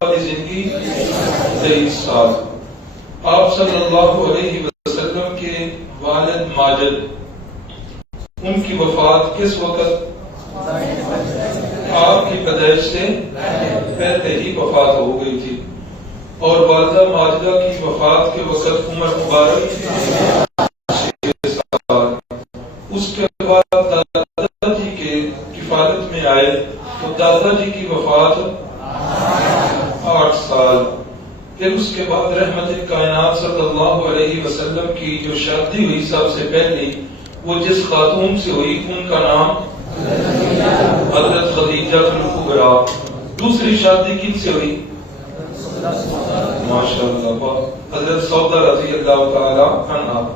والی زندگی 23 سال۔ آپ صلی اللہ علیہ وسلم کے والد ماجد، ان کی وفات کس وقت؟ آپ کی پیدائش سے پہلے ہی وفات ہو گئی تھی، اور والدہ ماجدہ کی وفات کے وقت عمر مبارک 6 سال۔ اس کے بعد دادا جی کے کفالت میں آئے تو دادا جی کی وفات 8 سال۔ پھر اس کے بعد رحمت کائنات صلی اللہ علیہ وسلم کی جو شادی ہوئی سب سے پہلی، وہ جس خاتون سے ہوئی ان کا نام حضرت خدیجہ الکبریٰ۔ دوسری شادی کن سے ہوئی؟ ماشاءاللہ حضرت سودا رضی اللہ تعالی عنہا۔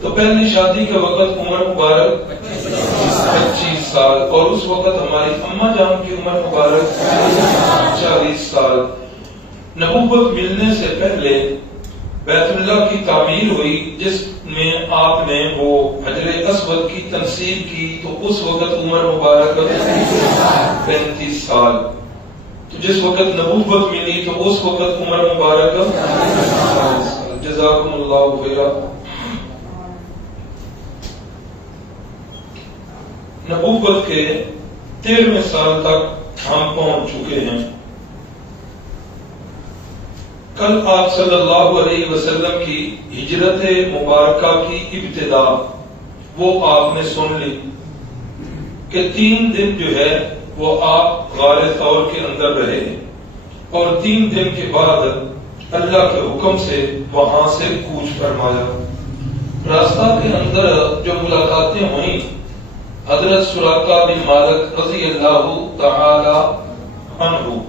تو پہلی شادی کے وقت عمر مبارک 25 سال، اور اس وقت ہماری اماں جان کی عمر مبارک 40 سال۔ نبوت ملنے سے پہلے بیت اللہ کی تعمیر ہوئی، جس میں آپ نے وہ حجر اسود کی تنصیب کی، تو اس وقت عمر مبارک 35 سال۔ تو جس وقت نبوت ملی تو اس وقت عمر مبارک 40 سال۔ جزاکم اللہ خیرا۔ نبوت کے 13ویں سال تک ہم پہنچ چکے ہیں۔ کل آپ صلی اللہ علیہ وسلم کی ہجرت مبارکہ کی ابتدا وہ آپ نے سن لی کہ 3 دن جو ہے وہ آپ غار ثور کے اندر رہے، اور 3 دن کے بعد اللہ کے حکم سے وہاں سے کوچ فرمایا۔ راستہ کے اندر جو ملاقاتیں ہوئیں، حضرت سراقہ بن مالک رضی اللہ تعالی عنہ،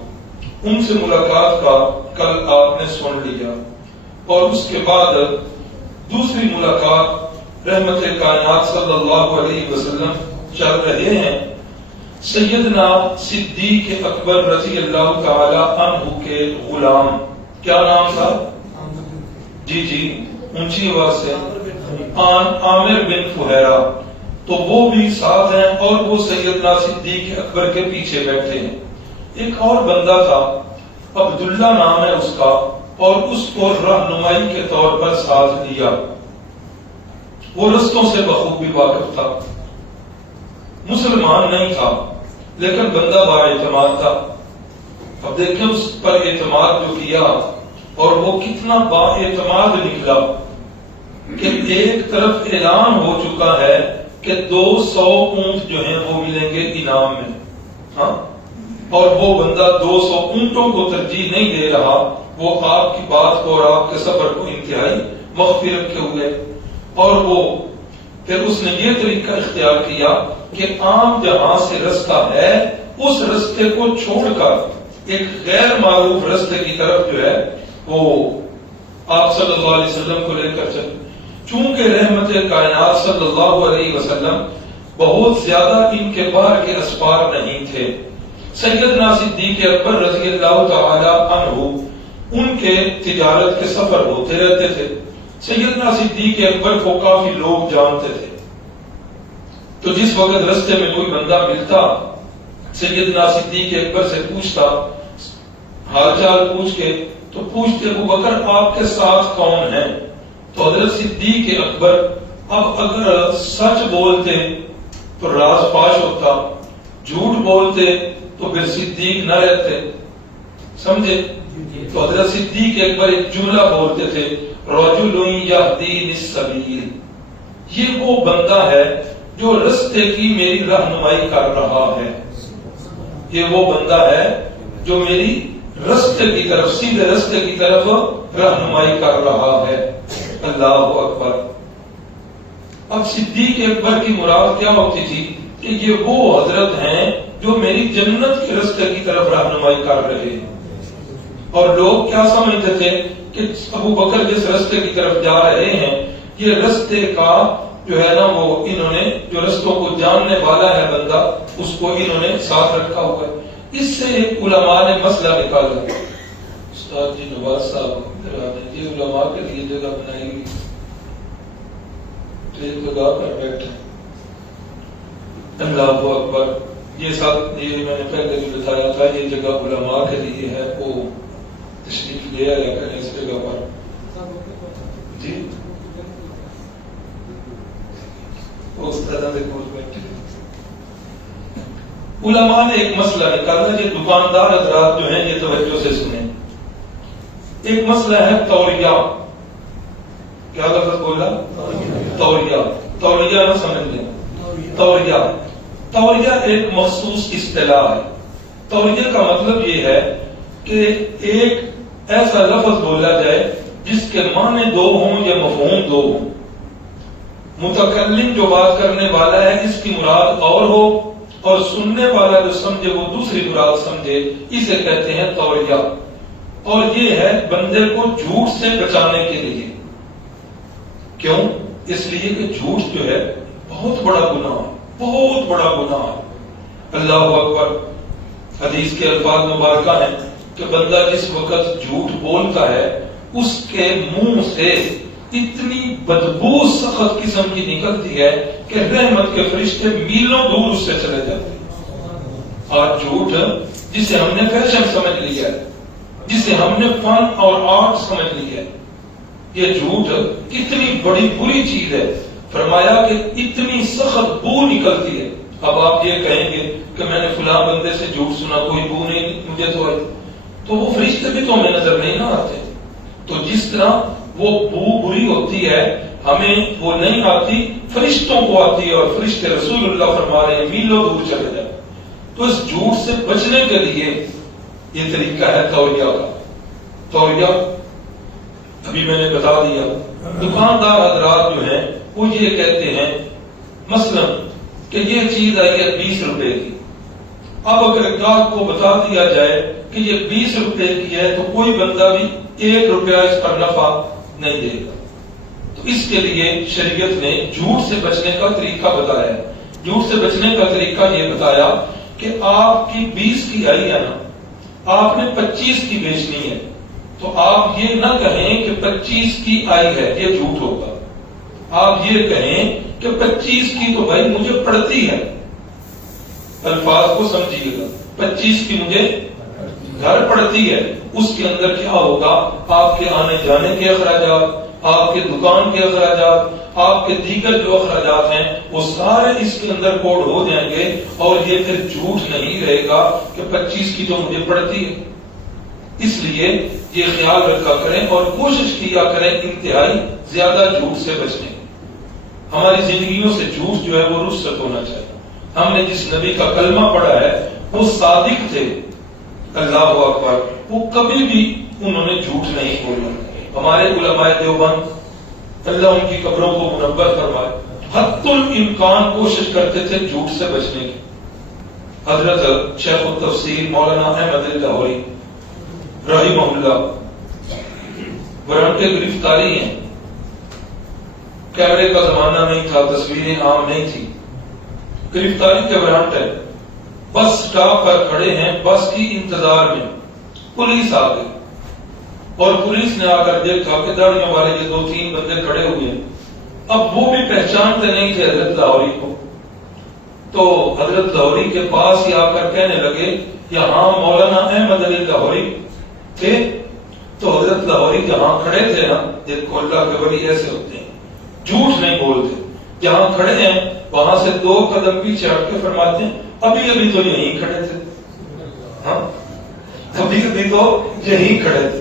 ان سے ملاقات کا کل آپ نے سن لیا، اور اس کے بعد دوسری ملاقات رحمت کائنات صلی اللہ علیہ وسلم چل رہے ہیں سیدنا صدیق اکبر رضی اللہ تعالی عنہ کے غلام، کیا نام تھا؟ جی اونچی آواز سے، عامر بن فہیرہ۔ تو وہ بھی ساتھ ہیں، اور وہ سیدنا صدیق اکبر کے پیچھے بیٹھے ہیں۔ ایک اور بندہ تھا، عبداللہ نام ہے اس کا، اور اس کو رہنمائی کے طور پر ساتھ دیا۔ وہ رستوں سے بخوبی واقف تھا، مسلمان نہیں تھا، لیکن بندہ با اعتماد تھا۔ اب دیکھیں اس پر اعتماد جو کیا، اور وہ کتنا با اعتماد نکلا کہ ایک طرف اعلان ہو چکا ہے کہ 200 اونٹ جو ہیں وہ ملیں گے انعام میں، ہاں، اور وہ بندہ 200 اونٹوں کو ترجیح نہیں دے رہا، وہ آپ کی بات کو اور آپ کے صبر کو انتہائی مخفی رکھے ہوئے۔ اور وہ پھر اس نے یہ طریقہ اختیار کیا کہ عام جہاں سے رستہ ہے اس رستے کو چھوڑ کر ایک غیر معروف رستے کی طرف جو ہے وہ آپ صلی اللہ علیہ وسلم کو لے کر چلے۔ چونکہ رحمت کائنات صلی اللہ علیہ وسلم بہت زیادہ ان کے باہر کے اسفار نہیں تھے، سیدنا صدیق اکبر رضی اللہ تعالی عنہ ان کے تجارت کے سفر ہوتے رہتے تھے، سیدنا صدیق اکبر کو کافی لوگ جانتے تھے۔ تو جس وقت رستے میں کوئی بندہ ملتا، سیدنا صدیق اکبر سے پوچھتا، حال چال پوچھ کے، تو پوچھتے ابو بکر آپ کے ساتھ کون ہیں؟ تو حضرت صدیق اکبر اب اگر سچ بولتے تو راز فاش ہوتا، جھوٹ بولتے تو پھر صدیق نہ رہتے، سمجھے؟ تو حضرت صدیق اکبر ایک جملہ بولتے تھے، رجل یہدینی السبیل، یہ وہ بندہ ہے جو رستے کی میری رہنمائی کر رہا ہے، یہ وہ بندہ ہے جو میری رستے کی طرف، سیدھے رستے کی طرف رہنمائی کر رہا ہے۔ اللہ اکبر۔ اب صدیق اکبر کی مراد کیا ہوتی تھی کہ یہ وہ حضرت ہیں جو میری جنت کے رستے کی طرف رہنمائی کر رہے ہیں۔ اور لوگ کیا سمجھتے تھے کہ ابو بکر جس رستے کی طرف جا رہے ہیں، یہ رستے کا جو ہے نا وہ انہوں نے جو رستوں کو جاننے والا ہے بندہ، اس کو انہوں نے ساتھ رکھا ہوا ہے۔ اس سے ایک علماء نے مسئلہ نکالا، استاد جی نواز صاحب ادھر آ جائیں، یہ علماء کے لیے جگہ بنائی گئی، ٹریک لگا کر بیٹھے۔ اللہ اکبر۔ یہ ساتھ یہ میں نے پہلے بھی بتایا تھا، یہ جگہ علماء کے لیے ہے، وہ لے آیا کریں اس جگہ پر. جی علماء نے ایک مسئلہ نکالا. یہ دکاندار حضرات جو ہیں یہ توجہ سے سنیں. ایک مسئلہ ہے تولیہ. کیا لفظ بولا؟ تولیہ. تولیہ نہ سمجھ لیں. تولیہ. تولیہ ایک مخصوص اصطلاح ہے. تولیہ کا مطلب یہ ہے کہ ایک ایسا لفظ بولا جائے جس کے معنی دو ہوں یا مفہوم دو ہوں. متکلم جو بات کرنے والا ہے اس کی مراد اور ہو اور سننے والا جو سمجھے وہ دوسری مراد سمجھے, اسے کہتے ہیں تولیہ. اور یہ ہے بندے کو جھوٹ سے بچانے کے لیے. کیوں؟ اس لیے کہ جھوٹ جو ہے بہت بڑا گناہ ہے, بہت بڑا گناہ ہے. اللہ اکبر. حدیث کے الفاظ مبارکہ ہیں کہ بندہ جس وقت جھوٹ بولتا ہے اس کے منہ سے اتنی بدبو سخت قسم کی نکلتی ہے کہ رحمت کے فرشتے میلوں دور اس سے چلے جاتے ہیں. اور جھوٹ جسے ہم نے فیشن سمجھ لیا ہے, جسے ہم نے فن اور آرٹ سمجھ لیا ہے, یہ جھوٹ کتنی بڑی بری چیز ہے. فرمایا کہ اتنی سخت بو نکلتی ہے. اب آپ یہ کہیں گے کہ میں نے فلاں بندے سے جھوٹ سنا, کوئی بو نہیں مجھے تو آئی, تو وہ فرشتے بھی تو ہمیں نظر نہیں نہ آتے. تو جس طرح وہ بو بری ہوتی ہے ہمیں وہ نہیں آتی, فرشتوں کو آتی ہے, اور فرشتے رسول اللہ فرما رہے ہیں میلوں دور چلے جائیں. تو اس جھوٹ سے بچنے کے لیے یہ طریقہ ہے تولیہ کا. تولیہ ابھی میں نے بتا دیا. دکاندار حضرات جو ہیں وہ یہ کہتے ہیں مثلا کہ یہ چیز آئی ہے 20 روپے کی. اب اگر گاہک کو بتا دیا جائے کہ یہ 20 روپے کی ہے تو کوئی بندہ بھی 1 روپیہ اس پر نفع نہیں دے گا. تو اس کے لیے شریعت نے جھوٹ سے بچنے کا طریقہ بتایا ہے. جھوٹ سے بچنے کا طریقہ یہ بتایا کہ آپ کی 20 کی آئی ہے نا, آپ نے 25 کی بیچنی ہے, تو آپ یہ نہ کہیں کہ 25 کی آئی ہے, یہ جھوٹ ہوگا. آپ یہ کہیں کہ 25 کی تو بھائی مجھے پڑتی ہے. الفاظ کو سمجھیے گا. 25 کی مجھے گھر پڑتی ہے. اس کے اندر کیا ہوگا؟ آپ کے آنے جانے کے اخراجات, آپ کے دکان کے اخراجات, آپ کے دیگر جو اخراجات ہیں وہ سارے اس کے اندر کوڈ ہو جائیں گے, اور یہ پھر جھوٹ نہیں رہے گا کہ 25 کی تو مجھے پڑتی ہے. اس لیے یہ خیال رکھا کریں اور کوشش کیا کریں انتہائی زیادہ جھوٹ سے بچنے. ہماری زندگیوں سے جھوٹ جو ہے وہ رخصت ہونا چاہیے. ہم نے جس نبی کا کلمہ پڑھا ہے وہ صادق تھے. اللہ اکبر. وہ کبھی بھی انہوں نے جھوٹ نہیں بولا. ہمارے علماء دیوبند اللہ ان کی قبروں کو منور فرمائے حتی الامکان کوشش کرتے تھے جھوٹ سے بچنے کی. حضرت شیخ التفسیر مولانا احمد لاہوری رحمہ اللہ برانٹے گرفتاری ہیں. کیمرے کا زمانہ نہیں تھا, تصویریں عام نہیں تھی. گرفتاری کے برانٹ ہے, بس سٹاپ پر کھڑے ہیں, بس کی انتظار میں پولیس آ گئی, اور پولیس نے آ کر دیکھا کہ داڑھیوں والے یہ 2-3 بندے کھڑے ہوئے ہیں. اب وہ بھی پہچانتے نہیں تھے حضرت لاہوری کو, تو حضرت لاہوری کے پاس ہی آ کر کہنے لگے یہاں مولانا احمد علی لاہوری تھے. تو حضرت لاہوری جہاں کھڑے تھے نا, دیکھو اللہ کے ولی ایسے ہوتے ہیں, جھوٹ نہیں بولتے. جہاں کھڑے ہیں وہاں سے 2 قدم پیچھے ہٹ کے فرماتے ہیں ابھی ابھی تو یہیں کھڑے تھے. ہاں ابھی ابھی تو یہیں کھڑے تھے.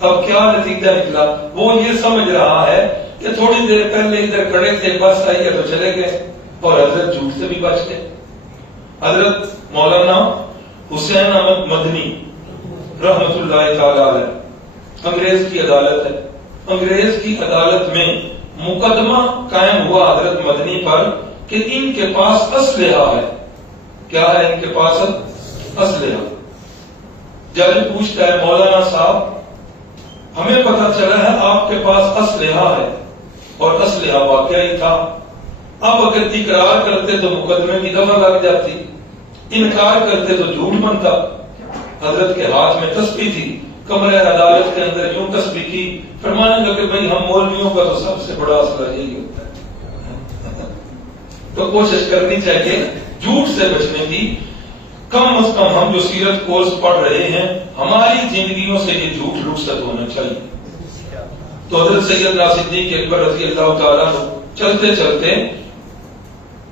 اب کیا نتیجہ نکلا؟ وہ یہ سمجھ رہا ہے کہ تھوڑی دیر پہلے ادھر کھڑے تھے, بس آئی ہے تو چلے گئے, اور حضرت جھوٹ سے بھی بچ گئے. حضرت مولانا حسین احمد مدنی رحمت اللہ تعالی علیہ, انگریز کی عدالت ہے. انگریز کی عدالت میں مقدمہ قائم ہوا حضرت مدنی پر کہ ان کے پاس اسلحہ ہے. کیا ہے ان کے پاس؟ اسلحہ. جج پوچھتا ہے مولانا صاحب ہمیں پتہ چلا ہے آپ کے پاس اسلحہ ہے, اور اسلحہ واقعی تھا. اب اگر اقرار کرتے تو مقدمے کی دفعہ لگ جاتی, انکار کرتے تو جھوٹ بنتا. حضرت کے ہاتھ میں تسبیح تھی, کمرے عدالت کے اندر یوں تسبیح کی, فرمانے لگے بھائی ہم مولویوں کا تو سب سے بڑا اسلحہ یہی ہوتا ہے. تو کوشش کرنی چاہیے جھوٹ سے بچنے کی. کم از کم ہم جو سیرت کورس پڑھ رہے ہیں ہماری زندگیوں سے یہ جھوٹ رخصت ہونا چاہیے. تو حضرت سیدنا صدیق اکبر رضی اللہ تعالیٰ چلتے چلتے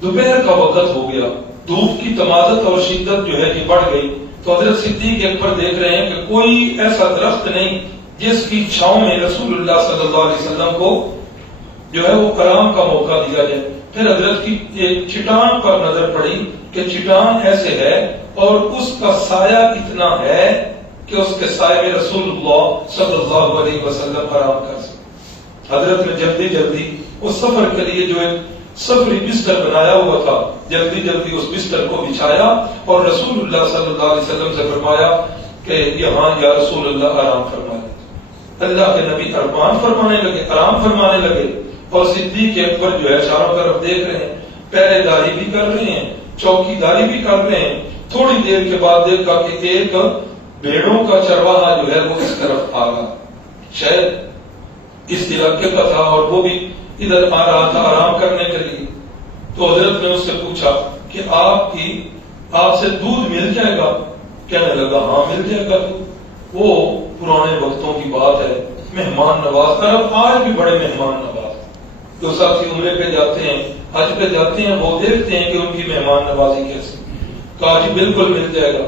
دوپہر کا وقت ہو گیا, دھوپ کی تمازت اور شدت جو ہے یہ بڑھ گئی. تو حضرت صدیق اکبر دیکھ رہے ہیں کہ کوئی ایسا درخت نہیں جس کی چھاؤں میں رسول اللہ صلی اللہ علیہ وسلم کو جو ہے وہ آرام کا موقع دیا جائے. پھر حضرت کی ایک چٹان پر نظر پڑی کہ چٹان ایسے ہے اور اس کا سایہ اتنا ہے کہ اس کے سائے میں رسول اللہ صلی اللہ علیہ وسلم آرام کر سکتے. حضرت نے جلدی جلدی اس سفر کے لیے جو ایک سفری بستر بنایا ہوا تھا, جلدی جلدی اس بستر کو بچھایا اور رسول اللہ صلی اللہ علیہ وسلم سے فرمایا کہ یہاں یا رسول اللہ آرام فرمائے. اللہ کے نبی آرام فرمانے لگے اور صدیق اکبر جو ہے چاروں طرف دیکھ رہے ہیں, پہرے داری بھی کر رہے ہیں, چوکی داری بھی کر رہے ہیں. تھوڑی دیر کے بعد دیکھا کہ ایک بھیڑوں کا چرواہا جو ہے وہ اس طرف آ گیا, شاید اس علاقے کا تھا اور وہ بھی ادھر آ رہا تھا آرام کرنے کے لیے. تو حضرت نے اس سے پوچھا کہ آپ سے دودھ مل جائے گا؟ کہنے لگا ہاں مل جائے گا. وہ پرانے وقتوں کی بات ہے, مہمان نواز, عرب آج بھی بڑے مہمان نواز. جو ساتھی عمرے پہ جاتے ہیں, حج پہ جاتے ہیں, وہ دیکھتے ہیں کہ ان کی مہمان نوازی کیسے. کہا جی بالکل مل جائے گا,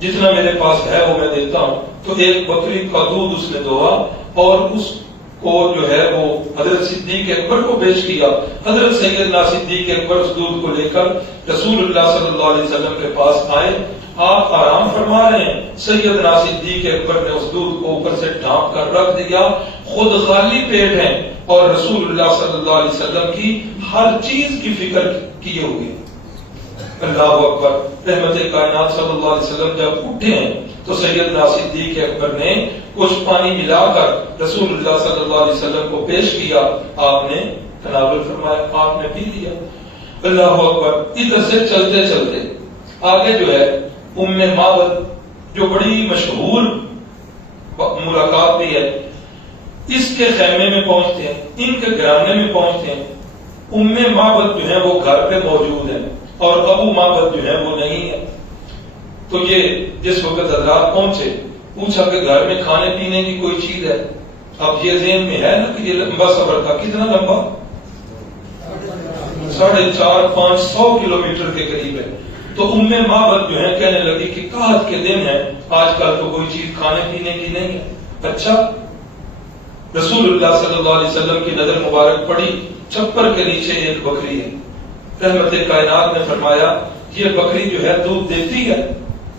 جتنا میرے پاس ہے وہ میں دیتا ہوں. تو ایک بکری کا دودھ اس نے دھویا اور اس کو جو ہے وہ حضرت صدیق اکبر کو پیش کیا. حضرت سیدنا صدیق اکبر اس دودھ کو لے کر رسول اللہ صلی اللہ علیہ وسلم کے پاس آئے. آپ آرام فرما رہے ہیں, سیدنا صدیق اکبر نے اس دودھ کو اوپر سے ڈھانپ کر رکھ دیا, خود خالی پیٹ ہیں اور رسول اللہ صلی اللہ علیہ وسلم کی ہر چیز کی فکر کیے ہوئے. اللہ اکبر. رحمت کائنات صلی اللہ علیہ وسلم جب اٹھے ہیں تو سیدنا صدیق اکبر نے کچھ پانی ملا کر رسول اللہ صلی اللہ علیہ وسلم کو پیش کیا. آپ نے تناول فرمایا, آپ نے پی لیا. اللہ اکبر. ادھر سے چلتے چلتے آگے جو ہے ام معبد جو بڑی مشہور ملاقات بھی ہے, اس کے خیمے میں پہنچتے ہیں, ان کے گھرانے میں پہنچتے ہیں. ام معبد جو ہے وہ گھر پہ موجود ہے اور ابو معبد جو ہے وہ نہیں ہے. تو یہ جس وقت حضرات پہنچے پوچھا کہ گھر میں کھانے پینے کی کوئی چیز ہے؟ اب یہ ذہن میں ہے نا کہ یہ لمبا سفر تھا. کتنا لمبا؟ 450-500 کلومیٹر کے قریب ہے. تو ام معبد جو ہے کہنے لگی کہ قحط کے دن ہے, آج کل تو کوئی چیز کھانے پینے کی نہیں ہے. اچھا. رسول اللہ صلی اللہ علیہ وسلم کی نظر مبارک پڑی, چھپر کے نیچے ایک بکری ہے. رحمت کائنات نے فرمایا یہ بکری جو ہے دودھ دیتی ہے.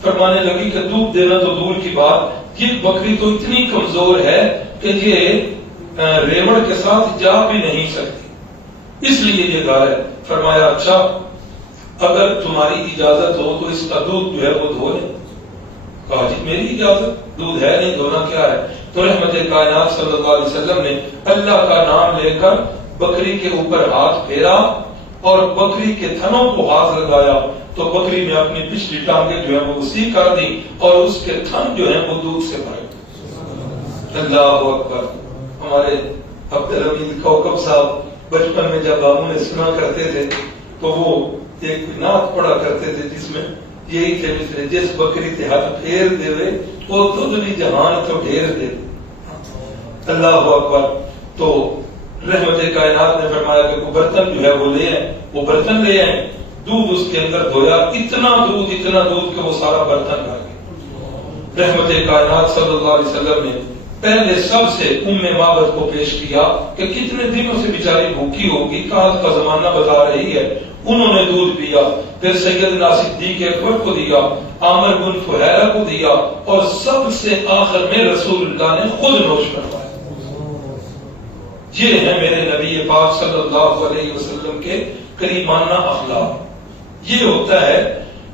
فرمانے لگی کہ دودھ دینا تو دور کی بات, یہ بکری تو اتنی کمزور ہے کہ یہ ریوڑ کے ساتھ جا بھی نہیں سکتی, اس لیے یہ گھر ہے. فرمایا اچھا اگر تمہاری اجازت ہو تو اس کا دودھ جو ہے وہ دھو لیں. کہا جی میری اجازت, دودھ ہے نہیں, دھونا کیا ہے. تو رحمت کائنات صلی اللہ علیہ وسلم نے اللہ کا نام لے کر بکری کے اوپر ہاتھ پھیرا اور بکری کے تھنوں کو ہاتھ لگایا تو بکری نے اپنی پچھلی ٹانگیں جو ہے وہ وسیع کر دی اور اس کے تھن جو ہے وہ دودھ سے بھرے. اللہ اکبر. ہمارے عبدالحمید کوکب صاحب بچپن میں جب ہم انہیں سنا کرتے تھے تو وہ ایک نعت پڑھا کرتے تھے جس میں یہی تھے مثل جس بکری تے ہاتھ پھیر دے وہ دودھلی جہان تو ڈھیر دے. اللہ اکبر. تو رحمت کائنات نے فرمایا کہ وہ برتن جو ہے وہ لے آئے, وہ برتن لے آئے, دودھ اس کے اندر دھویا, اتنا دودھ کہ وہ سارا برتن بھر گیا. رحمت کائنات صلی اللہ علیہ وسلم نے پہلے سب سے ام معبد کو پیش کیا کہ کتنے دنوں سے بیچاری بھوکی ہوگی, قحط کا زمانہ بتا رہی ہے. انہوں نے دودھ پیا, پھر سیدنا صدیق اکبر کو دیا, عامر بن فہیرہ کو دیا اور سب سے آخر میں رسول اللہ نے خود نوش کروایا. یہ ہے میرے نبی پاک صلی اللہ علیہ وسلم کے کریمانہ اخلاق. یہ ہوتا ہے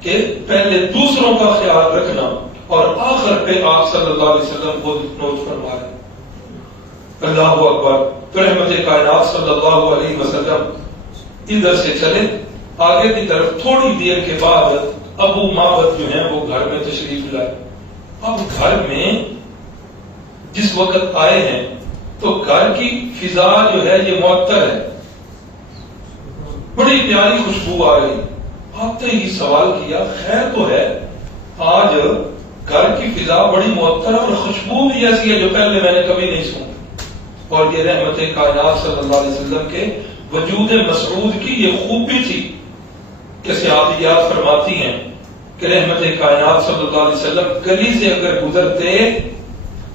کہ پہلے دوسروں کا خیال رکھنا اور آخر پہ آپ صلی اللہ علیہ وسلم خود نوش فرما رہے. اللہ اکبر. تو رحمت کائنات صلی اللہ علیہ وسلم ادھر سے چلے آگے کی طرف. تھوڑی دیر کے بعد ابو معبد جو ہیں وہ گھر میں تشریف لائے. اب گھر میں جس وقت آئے ہیں تو گھر کی فضا جو ہے یہ معطر ہے, بڑی پیاری خوشبو آ رہی. آتے ہی سوال کیا خیر تو ہے, آج گھر کی فضا بڑی معطر اور خوشبو بھی ایسی ہے جو پہلے میں نے کبھی نہیں سنی. اور یہ رحمت کائنات صلی اللہ علیہ وسلم کے وجود مسعود کی یہ خوبی تھی کہ صحابیات فرماتی ہیں کہ رحمت کائنات صلی اللہ علیہ وسلم گلی سے اگر گزرتے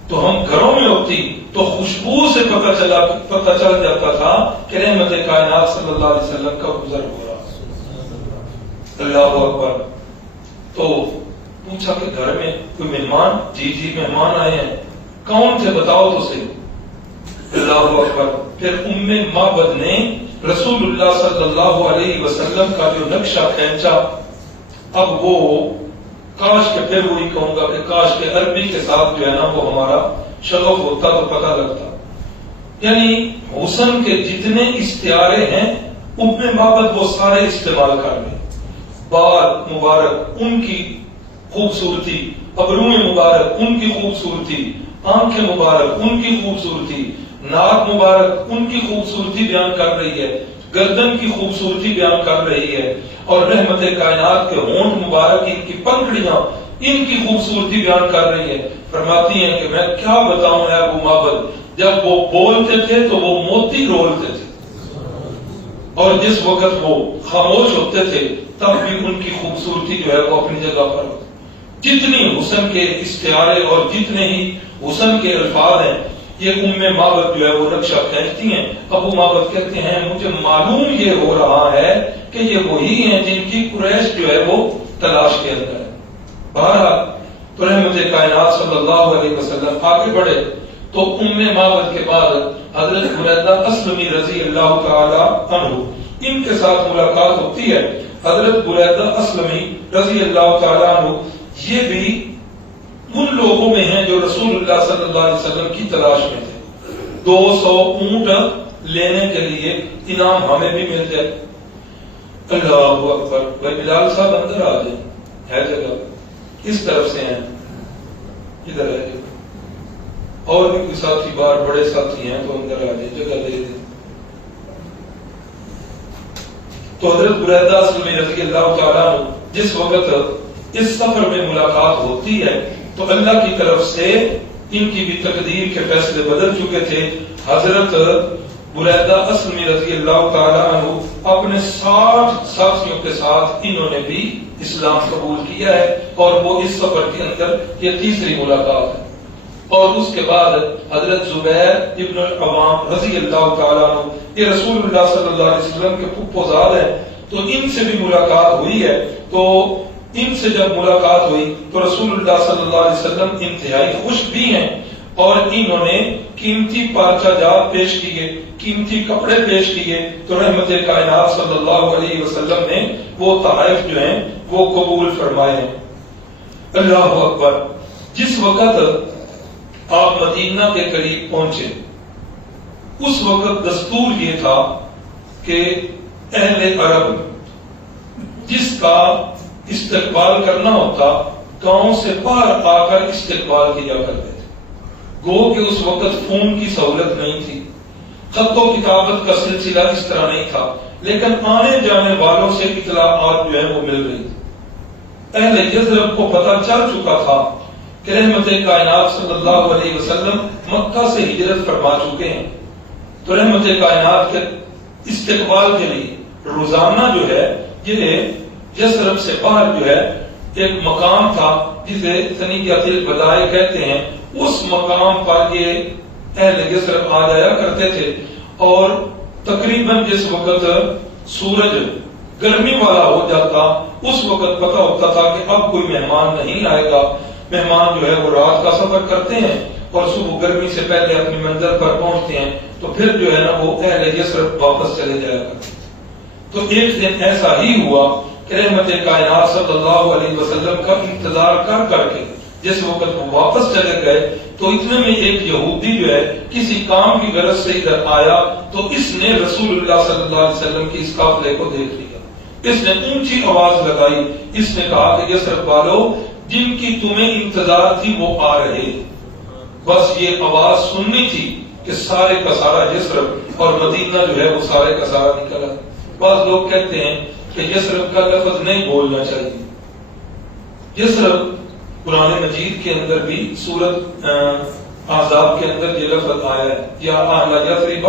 تو ہم گھروں میں ہوتی تو خوشبو سے پتہ چل جاتا تھا کہ رحمت کائنات صلی اللہ علیہ وسلم کا گزر ہو رہا. اللہ اکبر. تو پوچھا کہ گھر میں کوئی مہمان؟ جی مہمان آئے ہیں. کون تھے بتاؤ تو صحیح. اللہ اکبر. پھر ام معبد نے رسول اللہ صلی اللہ علیہ وسلم کا جو نقشہ کھینچا، اب وہ کاش کہ پھر وہی کہوں گا کہ کاش کے عربی کے ساتھ جو ہے نا وہ ہمارا شغف ہوتا تو پتہ لگتا. یعنی حسن کے جتنے استعارے ہیں ام معبد وہ سارے استعمال کر لیں. بال مبارک ان کی خوبصورتی، ابروئے مبارک ان کی خوبصورتی، آنکھیں مبارک ان کی خوبصورتی، ناک مبارک ان کی خوبصورتی بیان کر رہی ہے، گردن کی خوبصورتی بیان کر رہی ہے، اور رحمت کائنات کے ہونٹ مبارک ان کی پنکھڑیاں ان کی خوبصورتی بیان کر رہی ہے. فرماتی ہیں کہ میں کیا بتاؤں اے ابو معبد، جب وہ بولتے تھے تو وہ موتی رولتے تھے، اور جس وقت وہ خاموش ہوتے تھے تب بھی ان کی خوبصورتی جو ہے وہ اپنی جگہ پر ہوتی. جتنی حسن کے استعارے اور جتنے ہی حسن کے الفاظ ہیں یہ ام معبد جو ہے وہ نقشہ کھینچتی ہیں. ابو معبد کہتے ہیں مجھے معلوم یہ ہو رہا ہے کہ یہ وہی ہیں جن کی قریش جو ہے وہ تلاش کے اندر ہے. بہرحال تو رحمت کائنات صلی اللہ علیہ وسلم آگے بڑھے تو ام معبد کے بعد حضرت بریدہ اسلمی رضی اللہ تعالی عنہ ان کے ساتھ ملاقات ہوتی ہے. حضرت بریدہ اسلمی رضی اللہ تعالی عنہ یہ بھی ان لوگوں میں ہیں جو رسول اللہ صلی اللہ علیہ وسلم کی تلاش میں تھے. 200 اونٹ لینے کے لیے انعام ہمیں بھی مل جائے. اللہ اکبر. بھائی بلال صاحب اندر آ جائیں، ہے جگہ اس طرف سے ہیں، ادھر ہے جگہ. اور بھی کوئی ساتھی باہر بڑے ساتھی ہیں تو اندر آ جائیں، جگہ دے دیں. تو حضرت بریدہ اسلمی رضی اللہ تعالیٰ عنہ جس وقت اس سفر میں ملاقات ہوتی ہے تو اللہ کی طرف سے ان کی بھی تقدیر کے فیصلے بدل چکے تھے. حضرت بریدہ اسلمی رضی اللہ تعالیٰ عنہ اپنے 60 ساتھیوں کے ساتھ انہوں نے بھی اسلام قبول کیا ہے، اور وہ اس سفر کے اندر یہ تیسری ملاقات ہے. اور اس کے بعد حضرت زبیر ابن العوام رضی اللہ تعالیٰ عنہ یہ رسول اللہ صلی اللہ علیہ وسلم کے پھپھوزاد ہیں، تو ان سے بھی ملاقات ہوئی ہے. تو ان سے جب ملاقات ہوئی تو رسول اللہ صلی اللہ علیہ وسلم انتہائی خوش بھی ہیں، اور انہوں نے قیمتی پارچہ جات پیش کیے، قیمتی کپڑے پیش کیے. تو رحمت کائنات صلی اللہ علیہ وسلم نے وہ تحائف جو ہیں وہ قبول فرمائے ہیں. اللہ اکبر. جس وقت آپ مدینہ کے قریب پہنچے اس وقت دستور یہ تھا کہ اہل عرب جس کا استقبال کرنا ہوتا گاؤں سے باہر آ کر استقبال کیا کرتے تھے. گو کہ اس وقت فون کی سہولت نہیں تھی، خط و کتابت کا سلسلہ اس طرح نہیں تھا، لیکن آنے جانے والوں سے اطلاعات جو ہیں وہ مل رہی تھی. اہل یثرب کو پتہ چل چکا تھا کہ رحمت کائنات صلی اللہ علیہ وسلم مکہ سے ہجرت فرما چکے ہیں. تو رحمت کائنات کے استقبال کے لیے روزانہ جو ہے یہ یثرب سے باہر جو ہے ایک مقام تھا جسے ثنیۃ الوداع کہتے ہیں. اس مقام پر یہ اہل یثرب آ جایا کرتے تھے، اور تقریباً جس وقت سورج گرمی والا ہو جاتا اس وقت پتہ ہوتا تھا کہ اب کوئی مہمان نہیں آئے گا. مہمان جو ہے وہ رات کا سفر کرتے ہیں اور صبح گرمی سے پہلے اپنی منزل پر پہنچتے ہیں، تو پھر جو ہے نا وہ اہل یثرب واپس چلے جایا کرتے. تو ایک دن ایسا ہی ہوا کہ رحمت کائنات صلی اللہ علیہ وسلم کا انتظار کر کر کے جس وقت وہ واپس چلے گئے تو اتنے میں ایک یہودی جو ہے کسی کام کی غرض سے ادھر آیا، تو اس نے رسول اللہ صلی اللہ علیہ وسلم کی اس قافلے کو دیکھ لیا. اس نے اونچی آواز لگائی، اس نے کہا کہ یثرب والو جن کی تمہیں انتظار تھی وہ آ رہے. بس یہ آواز سننی تھی کہ سارے کا سارا یثرب اور مدینہ جو ہے وہ سارے کا سارا نکلا. بعض لوگ کہتے ہیں کہ یثرب کا لفظ نہیں بولنا چاہیے. یثرب قرآن مجید کے اندر بھی سورت احزاب کے اندر یہ لفظ آیا ہے یا اہل یثرب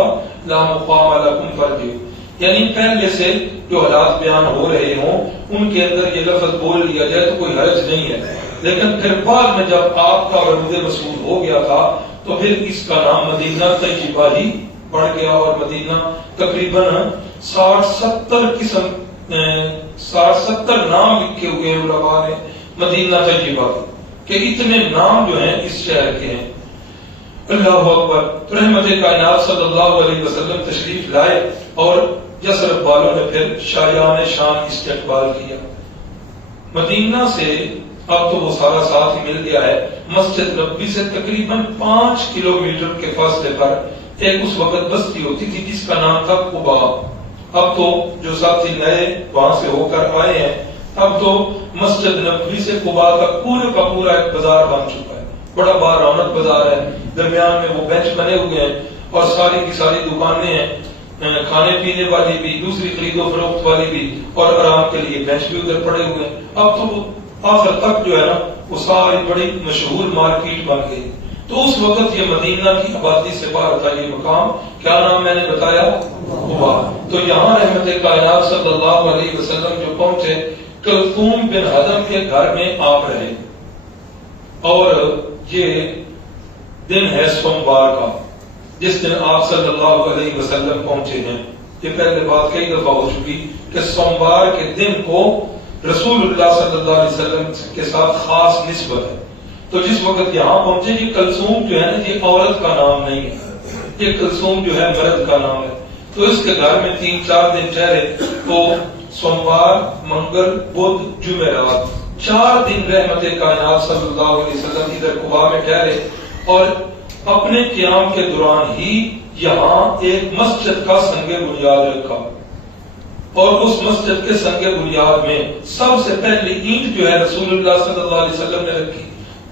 لا مقام لکم فارجعوا، یعنی پہلے سے جو حالات بیان ہو رہے ہوں ان کے اندر یہ لفظ بول لیا جائے تو کوئی حرج نہیں ہے، لیکن پھر بعد میں جب آپ کا ورود مسعود ہو گیا تھا تو پھر اس کا نام مدینہ طیبہ ہی پڑ گیا، اور مدینہ تقریباً 60-70 نام لکھے ہوئے علماء نے مدینہ طیبہ کہ اتنے نام جو ہیں اس شہر کے ہیں۔ اللہ اکبر۔ تو رحمت کائنات صلی اللہ علیہ وسلم تشریف لائے اور یثرب والوں نے پھر شایان شان استقبال کیا۔ مدینہ سے اب تو وہ سارا ساتھ ہی مل گیا ہے، مسجد نبوی سے تقریباً 5 کلومیٹر کے فاصلے پر ایک اس وقت بستی ہوتی تھی جس کا نام تھا قبا۔ اب تو جو ساتھی نئے وہاں سے ہو کر آئے ہیں، اب تو مسجد نبوی سے قبا تک پورے کا پورا ایک بازار بن چکا ہے، بڑا بارونق بازار ہے، درمیان میں وہ بینچ بنے ہوئے ہیں اور ساری کی ساری دکانیں ہیں، کھانے پینے والی بھی، دوسری خرید و فروخت والی بھی، اور آرام کے لیے بینچ بھی ادھر پڑے ہوئے ہیں۔ اب تو وہ آخر تک جو ہے نا وہ ساری بڑی مشہور مارکیٹ بن گئی۔ تو اس وقت یہ مدینہ کی آبادی سے باہر تھا یہ مقام، کیا نام میں نے بتایا؟ قبا۔ تو یہاں رحمت کائنات صلی اللہ علیہ وسلم جو پہنچے، کلثوم بن حزم کے گھر میں آپ رہے، اور یہ دن ہے سوموار کا جس دن آپ صلی اللہ علیہ وسلم پہنچے ہیں۔ یہ پہلے بات کئی دفعہ ہو چکی کہ سوموار کے دن کو رسول اللہ صلی اللہ علیہ وسلم کے ساتھ خاص نسبت ہے۔ تو جس وقت یہاں پہنچے، یہ کلثوم جو ہے نا یہ عورت کا نام نہیں ہے، یہ کلثوم جو ہے مرد کا نام ہے۔ تو اس کے گھر میں 3-4 دن ٹھہرے، تو سوموار، منگل، بدھ، جمعرات 4 دن رحمت کائنات صلی اللہ علیہ وسلم ادھر قباء میں ٹھہرے، اور اپنے قیام کے دوران ہی یہاں ایک مسجد کا سنگ بنیاد رکھا، اور اس مسجد کے سنگ بنیاد میں سب سے پہلی اینٹ جو ہے رسول اللہ صلی اللہ علیہ وسلم نے رکھی،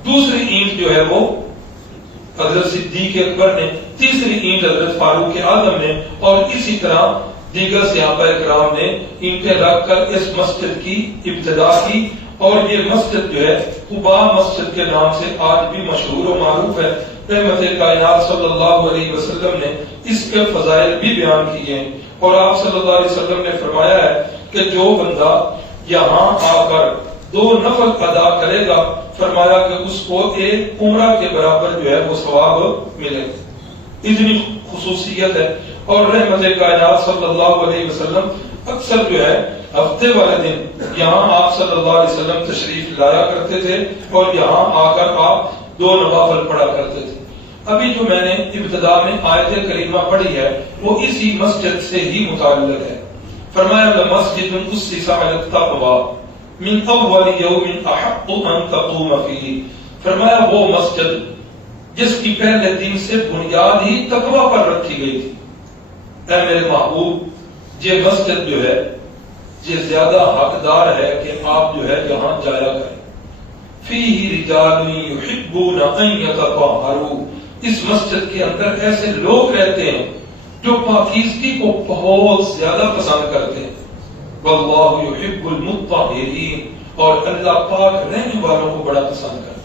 دوسری اینٹ جو ہے وہ حضرت صدیق اکبر نے، تیسری اینٹ حضرت فاروق اعظم نے، اور اسی طرح دیگر صحابہ کرام نے اینٹیں رکھ کر اس مسجد کی ابتدا کی۔ اور یہ مسجد جو ہے قباء مسجد کے نام سے آج بھی مشہور و معروف ہے۔ رحمت کائنات صلی اللہ علیہ وسلم نے اس کے فضائل بھی بیان کیے ہیں، اور آپ صلی اللہ علیہ وسلم نے فرمایا ہے کہ جو بندہ یہاں آ کر 2 نفل ادا کرے گا، فرمایا کہ اس کو ایک عمرہ کے برابر جو ہے وہ ثواب ملے، اتنی خصوصیت ہے۔ اور رحمت کائنات صلی اللہ علیہ وسلم اکثر جو ہے ہفتے والے دن یہاں آپ صلی اللہ علیہ وسلم تشریف لایا کرتے تھے، اور یہاں آ کر آپ 2 نوافل پڑھا کرتے تھے۔ ابھی جو میں نے ابتدا میں آیت کریمہ پڑھی ہے وہ اسی مسجد سے ہی متعلق ہے۔ فرمایا لمسجد اسس علی التقوی من اول یوم احق ان تقوم فیہ، فرمایا وہ مسجد جس کی پہلے دن سے بنیاد ہی تقوی پر رکھی گئی تھی۔ اے میرے محبوب، یہ مسجد جو ہے یہ زیادہ حقدار ہے کہ آپ جو ہے یہاں جایا کریں۔ فیہ رجال یحبون ان یتطہروا، اس مسجد کے اندر ایسے لوگ رہتے ہیں جو پاکیزگی کو بہت زیادہ پسند کرتے ہیں۔ واللہ یحب المطہرین، اور اللہ پاک رہنے والوں کو بڑا پسند کرتا ہے۔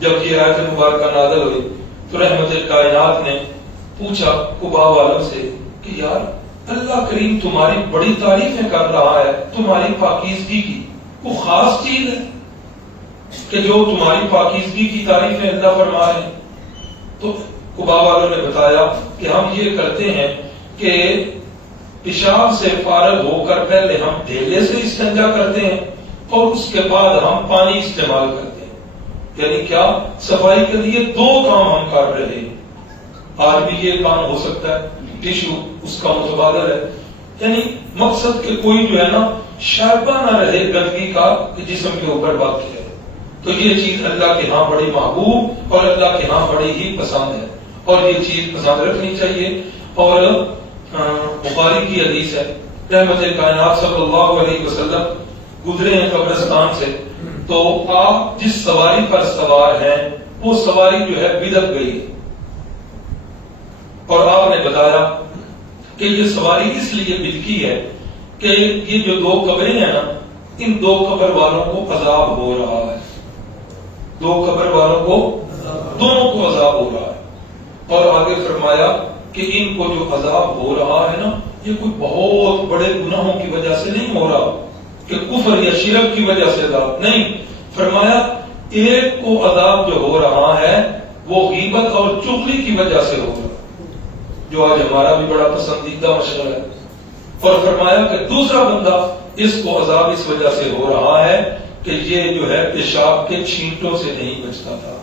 جب یہ آیت مبارکہ نازل ہوئی تو رحمت کائنات نے پوچھا قباء والوں سے کہ یار اللہ کریم تمہاری بڑی تعریفیں کر رہا ہے، تمہاری پاکیزگی کی وہ خاص چیز ہے کہ جو تمہاری پاکیزگی کی تعریفیں اللہ فرما رہے ہیں؟ تو قباء والوں نے بتایا کہ ہم یہ کرتے ہیں کہ پیشاب سے فارغ ہو کر پہلے ہم ڈھیلے سے استنجا کرتے ہیں، اور اس کے بعد ہم پانی استعمال کرتے ہیں۔ یعنی کیا؟ صفائی کے لیے 2 کام ہم کر رہے ہیں۔ آج بھی یہ کام ہو سکتا ہے، ٹیشو اس کا متبادل ہے، یعنی مقصد کہ کوئی جو ہے نا شائبہ نہ رہے گندگی کا جسم کے اوپر باقی ہے۔ تو یہ چیز اللہ کے ہاں بڑی محبوب اور اللہ کے ہاں بڑی ہی پسند ہے، اور یہ چیز پسند رکھنی چاہیے۔ اور بخاری کی حدیث ہے، رحمت کائنات صلی اللہ علیہ وسلم گزرے ہیں قبرستان سے، تو آپ جس سواری پر سوار ہیں وہ سواری جو ہے بدک گئی، اور آپ نے بتایا کہ یہ سواری اس لیے بدکی ہے کہ یہ جو 2 قبریں ہیں نا، ان 2 قبر والوں کو عذاب ہو رہا ہے۔ دو قبر والوں کو دونوں کو عذاب ہو رہا ہے۔ اور آگے فرمایا کہ ان کو جو عذاب ہو رہا ہے نا، یہ کوئی بہت بڑے گناہوں کی وجہ سے نہیں ہو رہا کہ کفر یا شرک کی وجہ سے عذاب نہیں، فرمایا ایک کو عذاب جو ہو رہا ہے وہ غیبت اور چغلی کی وجہ سے ہو رہا ہے، جو آج ہمارا بھی بڑا پسندیدہ مشغلہ ہے۔ اور فرمایا کہ دوسرا بندہ اس کو عذاب اس وجہ سے ہو رہا ہے کہ یہ جو ہے پیشاب کے چھینٹوں سے نہیں بچتا تھا،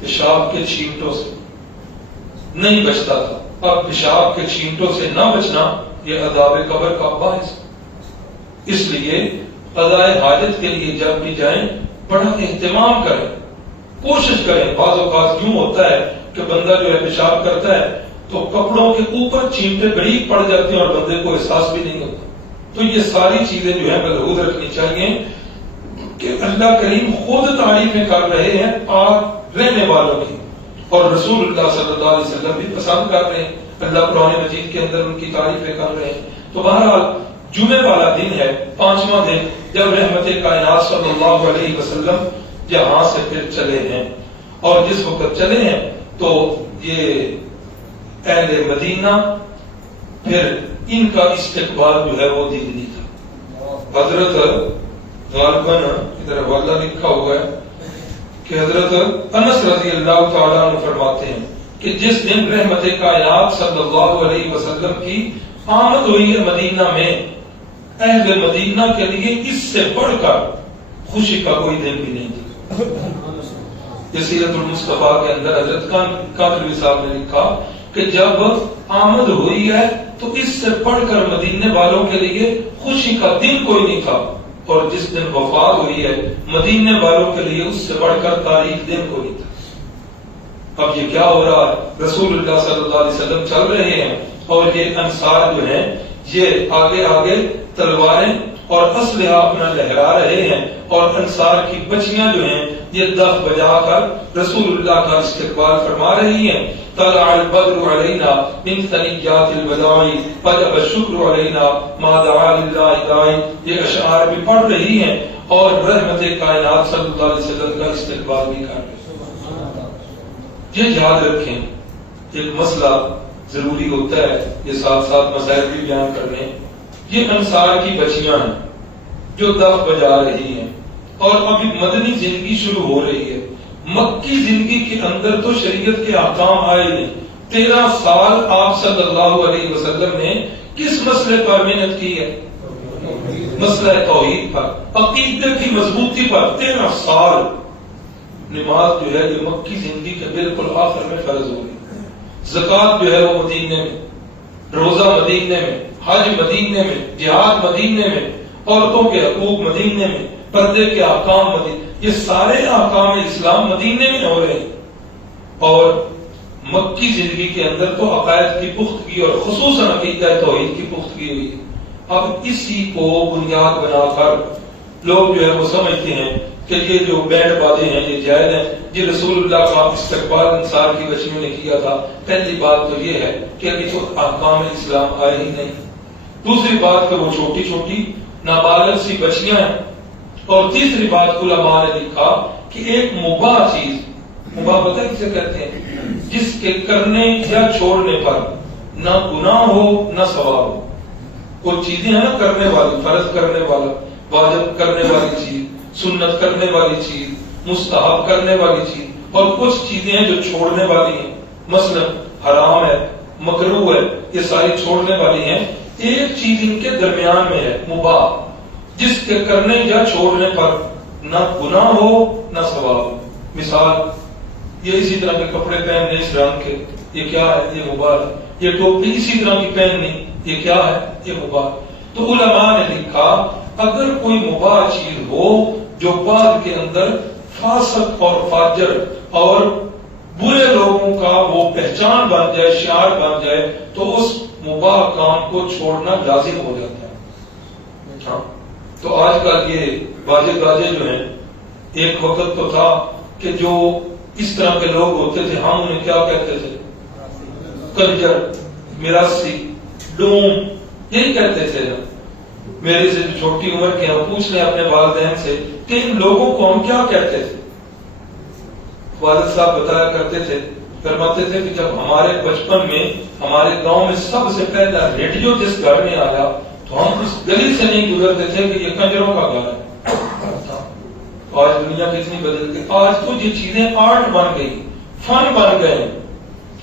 پیشاب کے چھینٹوں سے نہیں بچتا تھا، اب پیشاب کے چھینٹوں سے نہ بچنا یہ عذاب قبر کا باعث۔ اس لیے قضاء حاجت کے لیے جب بھی جائیں بڑا اہتمام کریں، کوشش کریں۔ بعض اوقات یوں ہوتا ہے کہ بندہ جو ہے پیشاب کرتا ہے تو کپڑوں کے اوپر چھینٹے بریک پڑ جاتے ہیں اور بندے کو احساس بھی نہیں ہوتا۔ تو یہ ساری چیزیں جو ہیں ملحوظ رکھنی چاہیے کہ اللہ کریم خود تعریفیں کر رہے ہیں پاک رہنے والوں کی، اور رسول اللہ صلی اللہ علیہ وسلم بھی پسند کر رہے ہیں، اللہ قرآن مجید کے اندر ان کی تعریفیں کر رہے ہیں۔ تو بہرحال جمعے والا دن ہے، 5واں دن، جب رحمت کائنات صلی اللہ علیہ وسلم یہاں سے پھر چلے ہیں، اور جس وقت چلے ہیں تو یہ اہل مدینہ پھر ان کا استقبال جو ہے وہ دیدنی تھا۔ حضرت غالباً ادھر حوالہ لکھا ہوا ہے کہ حضرت انس رضی اللہ تعالیٰ عنہ فرماتے ہیں کہ جس دن رحمت کائنات صلی اللہ علیہ وسلم کی آمد ہوئی ہے مدینہ میں، اہل مدینہ کے لیے اس سے بڑھ کر خوشی کا کوئی دن بھی نہیں تھا۔ یہ سیرت المصطفیٰ کے اندر حضرت کاکلوی صاحب نے لکھا کہ جب آمد ہوئی ہے تو اس سے بڑھ کر مدینے والوں کے لیے خوشی کا دن کوئی نہیں تھا، اور جس دن وفات ہوئی ہے مدینے والوں کے لیے اس سے بڑھ کر تاریخ دن کوئی نہیں تھا۔ اب یہ کیا ہو رہا ہے؟ رسول اللہ صلی اللہ علیہ وسلم چل رہے ہیں اور یہ انصار جو ہیں یہ آگے آگے تلواریں اور اسلحہ اپنا لہرا رہے ہیں، اور انصار کی بچیاں جو ہیں یہ دف بجا کر رسول اللہ کا استقبال فرما رہی ہیں۔ طلع البدر علینا من ثنیات الوداع وجب الشکر علینا ما دعا للہ داعی، یہ اشعار بھی پڑھ رہی ہیں اور رحمت کائنات صلی اللہ علیہ وسلم کا استقبال بھی کر رہی ہیں۔ یہ یاد رکھیں، ایک مسئلہ ضروری ہوتا ہے، یہ ساتھ ساتھ مسائل بھی بیان کر رہے ہیں۔ یہ انصار کی بچیاں ہیں جو دف بجا رہی ہیں، اور ابھی مدنی زندگی شروع ہو رہی ہے۔ مکی زندگی کے اندر تو شریعت کے احکام آئے نہیں۔ 13 سال آپ صلی اللہ علیہ وسلم نے کس مسئلے پر محنت کی ہے؟ مسئلہ توحید پر، عقیدے کی مضبوطی پر 13 سال۔ نماز جو ہے یہ مکی زندگی کے بالکل آخر میں فرض ہو گئی، زکوٰۃ جو ہے وہ مدینے میں، روزہ مدینے میں، حج مدینے میں، جہاد مدینے میں، عورتوں کے حقوق مدینے میں، پردے کے احکام مدینے، یہ سارے احکام اسلام مدینے میں ہو رہے ہیں۔ اور مکی زندگی کے اندر تو عقائد کی پختگی اور خصوصاً عقیدہ توحید کی پختگی ہوئی ہے۔ اب اسی کو بنیاد بنا کر لوگ جو ہے وہ سمجھتے ہیں کہ یہ جو بینڈ بازے ہیں یہ جائز ہیں، جی رسول اللہ کا استقبال انصار کی بچیوں نے کیا تھا۔ پہلی بات تو یہ ہے کہ ابھی تو احکام اسلام آئے ہی نہیں، دوسری بات کہ وہ چھوٹی چھوٹی نابالغ سی بچیاں ہیں، اور تیسری بات علماء نے لکھا کہ ایک مباح چیز، مباح پتہ کسے کہتے ہیں؟ جس کے کرنے یا چھوڑنے پر نہ گناہ ہو نہ ثواب ہو۔ کچھ چیزیں ہیں نا کرنے والی، فرض کرنے والا، واجب کرنے والی چیز، سنت کرنے والی چیز، مستحب کرنے والی چیز، اور کچھ چیزیں ہیں جو چھوڑنے والی ہیں، مثلا حرام ہے، مکروہ ہے، یہ ساری چھوڑنے والی ہیں۔ ایک چیز ان کے درمیان میں ہے، مباح، جس کے کرنے یا چھوڑنے پر نہ گناہ ہو نہ ثواب ہو۔ مثال یہ اسی طرح کے کپڑے پہننے اس رنگ کے، یہ کیا ہے؟ یہ مباح ہے۔ یہ ٹوپی اسی طرح کی پہننی، یہ کیا ہے؟ یہ مباح۔ تو علماء نے لکھا اگر کوئی مباح چیز ہو جو بعد کے اندر فاسق اور فاجر اور برے لوگوں کا وہ پہچان بن جائے، شعار بن جائے، تو اس مباح کام کو چھوڑنا لازم ہو جاتا ہے۔ ہاں تو آج کل یہ باجے گاجے جو ہیں، ایک وقت تو تھا کہ جو اس طرح کے لوگ ہوتے تھے ہم انہیں کیا کہتے تھے؟ کنجر، میراثی، ڈوم، یہی کہتے تھے نا۔ میرے سے جو چھوٹی عمر کے ہم پوچھ لیں اپنے والدین سے کہ ان لوگوں کو ہم کیا کہتے تھے؟ والد صاحب بتایا کرتے تھے، فرماتے تھے کہ جب ہمارے بچپن میں ہمارے گاؤں میں سب سے پہلا ریڈیو جس گھر میں آیا تو ہم اس گلی سے نہیں گزرتے تھے کہ یہ کنجروں کا گھر ہے۔ آج دنیا کتنی بدل گئی، آج تو یہ چیزیں آرٹ بن گئی، فن بن گئے،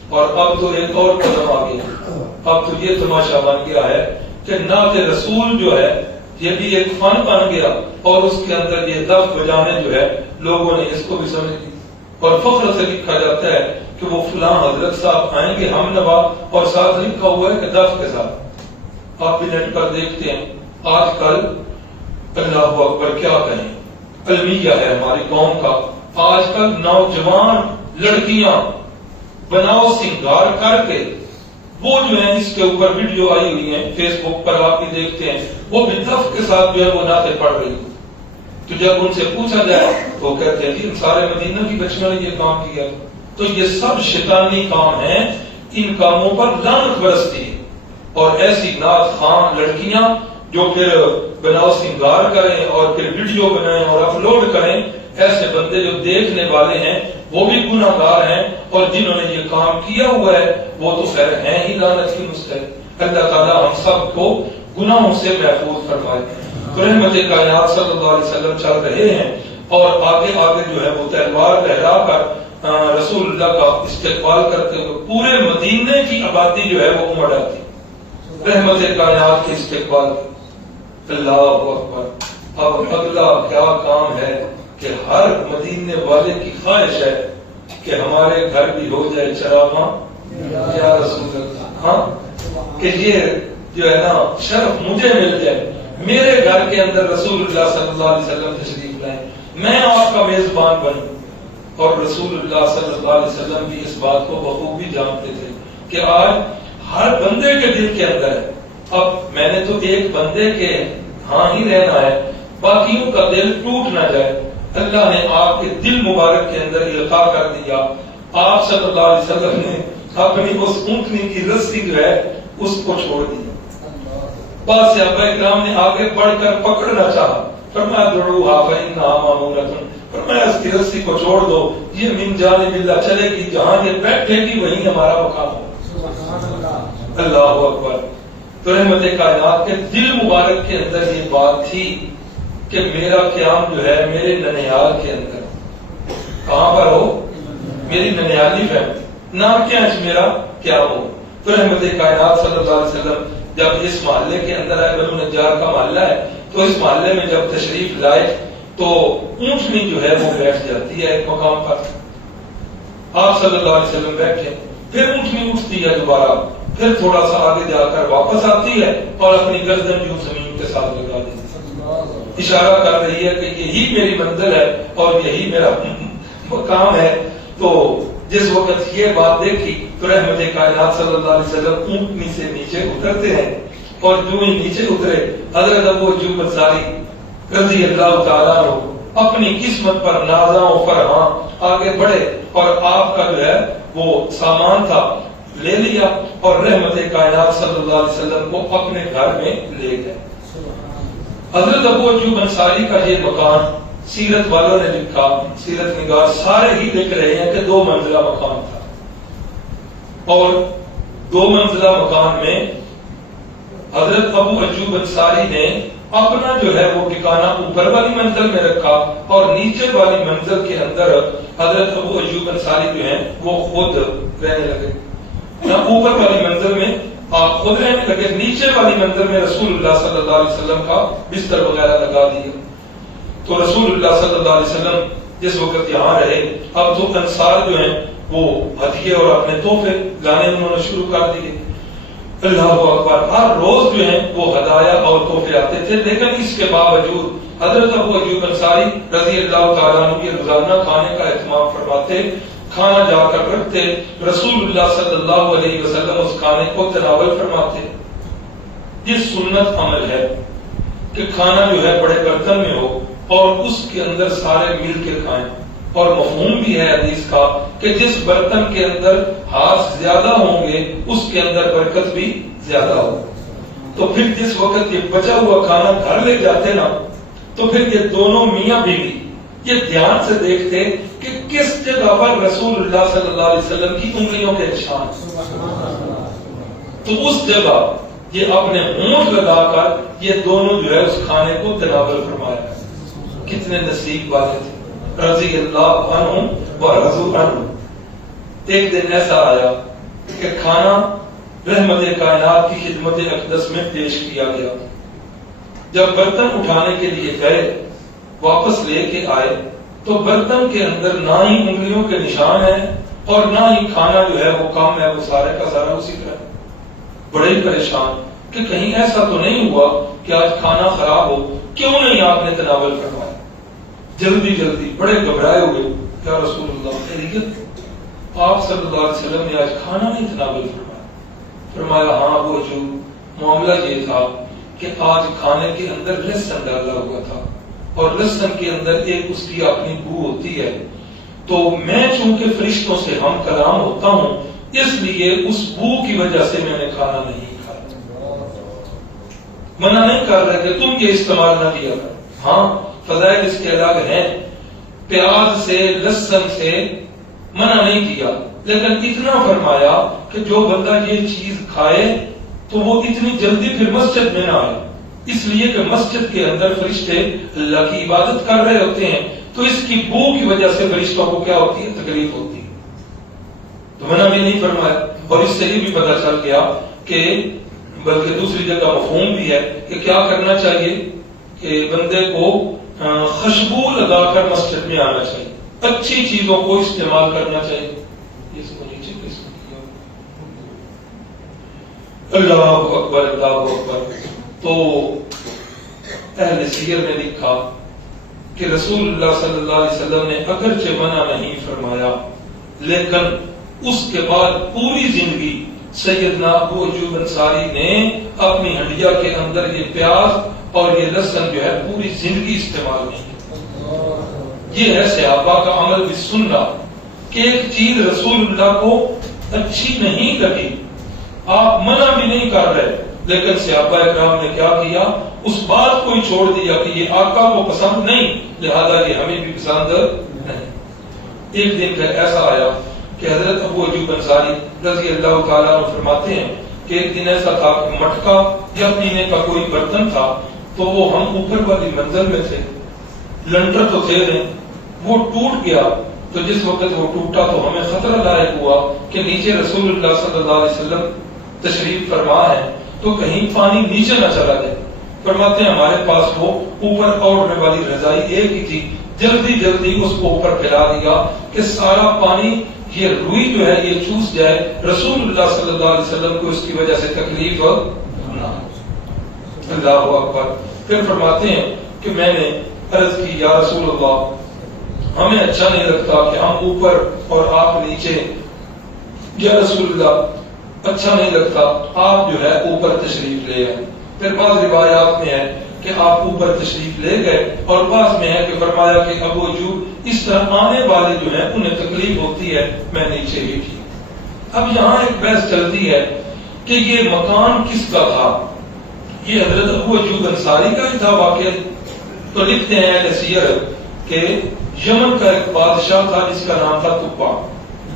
اور اب تو ایک اور قدم آ گیا، اب تو یہ تماشا بن گیا ہے کہ نعت رسول جو ہے یہ بھی ایک فن بن گیا، اور اس کے اندر یہ دف بجانے جو ہے لوگوں نے اس کو بھی سمجھ لی، اور فخر سے لکھا جاتا ہے کہ وہ فلاں حضرت صاحب آئیں گے ہم نوا، اور ساتھ لکھا ہوا ہے کہ دف کے ساتھ۔ آپ بھی نیٹ پر دیکھتے ہیں آج کل، اللہ اکبر کیا کہیں، المیہ ہے ہماری قوم کا، آج کل نوجوان لڑکیاں بناؤ سنگار کر کے وہ جو ہے اس کے اوپر ویڈیو آئی ہوئی ہیں فیس بک پر، آپ بھی دیکھتے ہیں، وہ بھی دف کے ساتھ جو ہے وہ نعتیں پڑھ رہی ہیں۔ تو جب ان سے پوچھا جائے تو کہتے ہیں کہ سارے مدینہ کی بچیوں نے یہ کام کیا۔ تو یہ سب شیطانی کام ہیں، ان کاموں پر لعنت برستی ہے، اور ایسی نعت خان لڑکیاں جو پھر بناؤ سنگار کریں اور پھر ویڈیو بنائیں اور اپلوڈ کریں، ایسے بندے جو دیکھنے والے ہیں وہ بھی گناہ گار ہیں، اور جنہوں نے یہ کام کیا ہوا ہے وہ تو خیر ہیں ہی لعنت کی مستحق۔ اللہ تعالیٰ ہم سب کو گناہوں سے محفوظ فرمائے۔ تو رحمت کائنات صلی اللہ علیہ وسلم چل رہے ہیں، اور آگے آگے جو ہے وہ تلوار لہرا کر رسول اللہ کا استقبال کرتے ہوئے پورے مدینے کی آبادی جو ہے وہ امڑ آتی رحمت کائنات کے استقبال۔ اللہ اکبر۔ اب اگلا کیا کام ہے کہ ہر مدینے والے کی خواہش ہے کہ ہمارے گھر بھی ہو جائے چراغاں یا رسول اللہ، ہاں کہ یہ جو ہے نا شرف مجھے مل جائے، میرے گھر کے اندر رسول اللہ صلی اللہ علیہ وسلم تشریف لائیں، میں آپ کا میزبان بنوں۔ اور رسول اللہ صلی اللہ علیہ وسلم بھی اس بات کو بخوبی جانتے تھے کہ آج ہر بندے کے دل کے اندر ہے، اب میں نے تو ایک بندے کے ہاں ہی رہنا ہے، باقیوں کا دل ٹوٹ نہ جائے۔ اللہ نے آپ کے دل مبارک کے اندر القاء کر دیا، آپ صلی اللہ علیہ وسلم نے اپنی اس اونٹنی کی رسی جو ہے اس کو چھوڑ دیا۔ بعض صحابہ کرام نے آگے بڑھ کر پکڑنا چاہا، فرمایا دعوها فإنها مأمونة، فرمایا اس کی رسی کو چھوڑ دو، یہ من جانب اللہ چلے گی، جہاں یہ بیٹھے گی وہیں ہمارا مقام ہو۔ اللہ اکبر۔ تو رحمت کائنات کے دل مبارک کے اندر یہ بات تھی کہ میرا قیام جو ہے میرے ننیال کے اندر، کہاں پر ہو؟ میری ننیالی فیملی، نام کیا ہے میرا قیام ہو۔ تو رحمت کائنات صلی اللہ علیہ وسلم جب اس محلے کے اندر آئے، بنو نجار کا محلہ ہے، تو اس محلے میں جب تشریف لائے تو اونٹنی جو ہے وہ بیٹھ جاتی ہے ایک مقام پر، آپ صلی اللہ علیہ وسلم بیٹھے، پھر اونٹنی اٹھتی ہے دوبارہ، پھر تھوڑا سا آگے جا کر واپس آتی ہے اور اپنی گردن جو زمین کے ساتھ لگا دیتی ہے، اشارہ کر رہی ہے کہ یہی میری منزل ہے اور یہی میرا مقام ہے۔ تو جس وقت یہ بات دیکھی تو رحمت کائنات صلی اللہ علیہ وسلم اونٹنی سے نیچے اترتے ہیں، اور جو ہی نیچے اترے حضرت ابو ایوب انصاری رضی اللہ تعالیٰ عنہ اپنی قسمت پر نازاں و فرحاں آگے بڑھے، اور آپ کا جو ہے وہ سامان تھا لے لیا، اور رحمت کائنات صلی اللہ علیہ وسلم کو اپنے گھر میں لے گئے۔ حضرت ابو ایوب انصاری کا یہ مکان سیرت والوں نے لکھا، سیرت نگار سارے ہی لکھ رہے ہیں کہ 2 منزلہ مکان تھا، اور 2 منزلہ مکان میں حضرت ابو ایوب انصاری نے اپنا جو ہے وہ ٹھکانہ اوپر والی منزل میں رکھا، اور نیچے والی منزل کے اندر حضرت ابو ایوب انصاری جو ہیں وہ خود رہنے لگے۔ اوپر والی منزل میں آپ خود رہنے لگے، نیچے والی منزل میں رسول اللہ صلی اللہ علیہ وسلم کا بستر وغیرہ لگا دیا۔ تو رسول اللہ صلی اللہ علیہ وسلم جس وقت یہاں رہے، اب تو انصار جو ہیں وہ ہدیے اور اپنے تحفے لانے انہوں نے شروع کر دیے۔ اللہ اکبر۔ ہر روز جو ہیں وہ ہدایا اور تحفے آتے تھے، لیکن اس کے باوجود حضرت ابو ایوب انصاری رضی اللہ تعالیٰ عنہ کی روزانہ کھانے کا اہتمام فرماتے، کھانا جا کر رکھتے، رسول اللہ صلی اللہ علیہ وسلم اس کھانے کو تناول فرماتے۔ یہ سنت عمل ہے کہ کھانا جو ہے بڑے برتن میں ہو اور اس کے اندر سارے مل کے کھائیں، اور مفہوم بھی ہے حدیث کا کہ جس برتن کے اندر ہاتھ زیادہ ہوں گے اس کے اندر برکت بھی زیادہ ہو۔ تو پھر جس وقت یہ بچا ہوا کھانا گھر لے جاتے نا، تو پھر یہ دونوں میاں بیوی یہ دھیان سے دیکھتے کہ کس جگہ پر رسول اللہ صلی اللہ علیہ وسلم کی انگلیوں کے نشان، تو اس جگہ یہ اپنے ہونٹ لگا کر یہ دونوں جو ہے اس کھانے کو تناول فرمایا. کتنے نصیب والے تھے، رضی اللہ عنہم و رضوا عنہ. ایک دن ایسا آیا کہ کھانا رحمت کائنات کی خدمت اقدس میں پیش کیا گیا. جب برتن اٹھانے کے لیے گئے، واپس لے کے آئے تو برتن کے اندر نہ ہی انگلیوں کے نشان ہیں اور نہ ہی کھانا جو ہے وہ کم ہے، وہ سارے کا سارا اسی طرح. بڑے ہی پریشان کہ کہیں ایسا تو نہیں ہوا کہ آج کھانا خراب ہو، کیوں نہیں آپ نے تناول کروایا. جلدی جلدی بڑے گھبرائے ہوئے، کیا رسول اللہ خیریت؟ آپ صلی اللہ علیہ وسلم نے آج کھانا نہیں تناول فرمایا. فرمایا ہاں وہ جو معاملہ یہ تھا کہ آج کھانے کے اندر لہسن ڈالا ہوا تھا اور لہسن کے اندر ایک اس کی اپنی بو ہوتی ہے، تو میں چونکہ فرشتوں سے ہم کلام ہوتا ہوں اس لیے اس بو کی وجہ سے میں نے کھانا نہیں کھایا. منع نہیں کر رہے کہ تم یہ استعمال نہ کیا کر. ہاں فضائل اس کے الگ ہیں، پیاز سے لہسن سے منع نہیں کیا، لیکن اتنا فرمایا کہ جو بندہ یہ چیز کھائے تو وہ اتنی جلدی پھر مسجد میں نہ آئے، اس لیے کہ مسجد کے اندر فرشتے اللہ کی عبادت کر رہے ہوتے ہیں، تو اس کی بو کی وجہ سے فرشتوں کو کیا ہوتی ہے، تکلیف ہوتی ہے. تو منع بھی نہیں فرمایا. اور اس سے یہ بھی پتا چل گیا کہ بلکہ دوسری جگہ مفہوم بھی ہے کہ کیا کرنا چاہیے کہ بندے کو خوشبو لگا کر مسجد میں آنا چاہیے، اچھی چیزوں کو استعمال کرنا چاہیے. اللہ اکبر اللہ اکبر. تو اہل سیر نے لکھا کہ رسول اللہ صلی اللہ علیہ وسلم نے اگرچہ منع نہیں فرمایا، لیکن اس کے بعد پوری زندگی سیدنا ابو ایوب انصاری نے اپنی ہنڈیا کے اندر یہ پیاز اور یہ لہسن جو ہے پوری زندگی استعمال نہیں کی. یہ ہے صحابہ کا عمل بھی سننا کہ ایک چیز رسول اللہ کو اچھی نہیں لگی، آپ منع بھی نہیں کر رہے، لیکن صحابہ اکرام نے کیا کیا، اس بات کو ہی چھوڑ دیا کہ یہ آقا کو پسند نہیں لہذا یہ ہمیں بھی پسند نہیں. ایک دن پھر ایسا آیا کہ حضرت ابو ایوب انصاری رضی اللہ تعالیٰ عنہ فرماتے ہیں کہ ایک دن ایسا تھا کہ مٹکا یا پینے کا کوئی برتن تھا، تو وہ ہم اوپر والی منزل میں تھے، لنٹر تو تھے نہیں، وہ ٹوٹ گیا. تو جس وقت وہ ٹوٹا تو ہمیں خطرہ لاحق ہوا کہ نیچے رسول اللہ صلی اللہ علیہ وسلم تشریف فرما ہے تو کہیں پانی نیچے نہ چلا جائے. فرماتے ہیں ہمارے پاس وہ اوپر اوڑھنے والی رضائی ایک ہی تھی، جلدی جلدی اس کو اوپر پھیلا دیا کہ سارا پانی یہ روئی جو ہے یہ چوس جائے، رسول اللہ صلی اللہ علیہ وسلم کو اس کی وجہ سے تکلیف نہ. اللہ اکبر. پھر فرماتے ہیں کہ میں نے عرض کی یا رسول اللہ ہمیں اچھا نہیں لگتا کہ ہم اوپر اور آپ نیچے، یا رسول اللہ اچھا نہیں لگتا، آپ جو ہے اوپر تشریف لے آئے. پھر بعض روایات میں ہے کہ آپ اوپر تشریف لے گئے اور بعض میں ہے کہ فرمایا کہ ابو ایوب اس طرح آنے والے جو ہیں انہیں تکلیف ہوتی ہے، میں نیچے ہی تھی. اب یہاں ایک بحث چلتی ہے کہ یہ مکان کس کا تھا، یہ حضرت ابو ایوب انصاری کا ہی تھا واقعہ. تو لکھتے ہیں اہل سیر کہ یمن کا ایک بادشاہ تھا جس کا نام تھا تبا.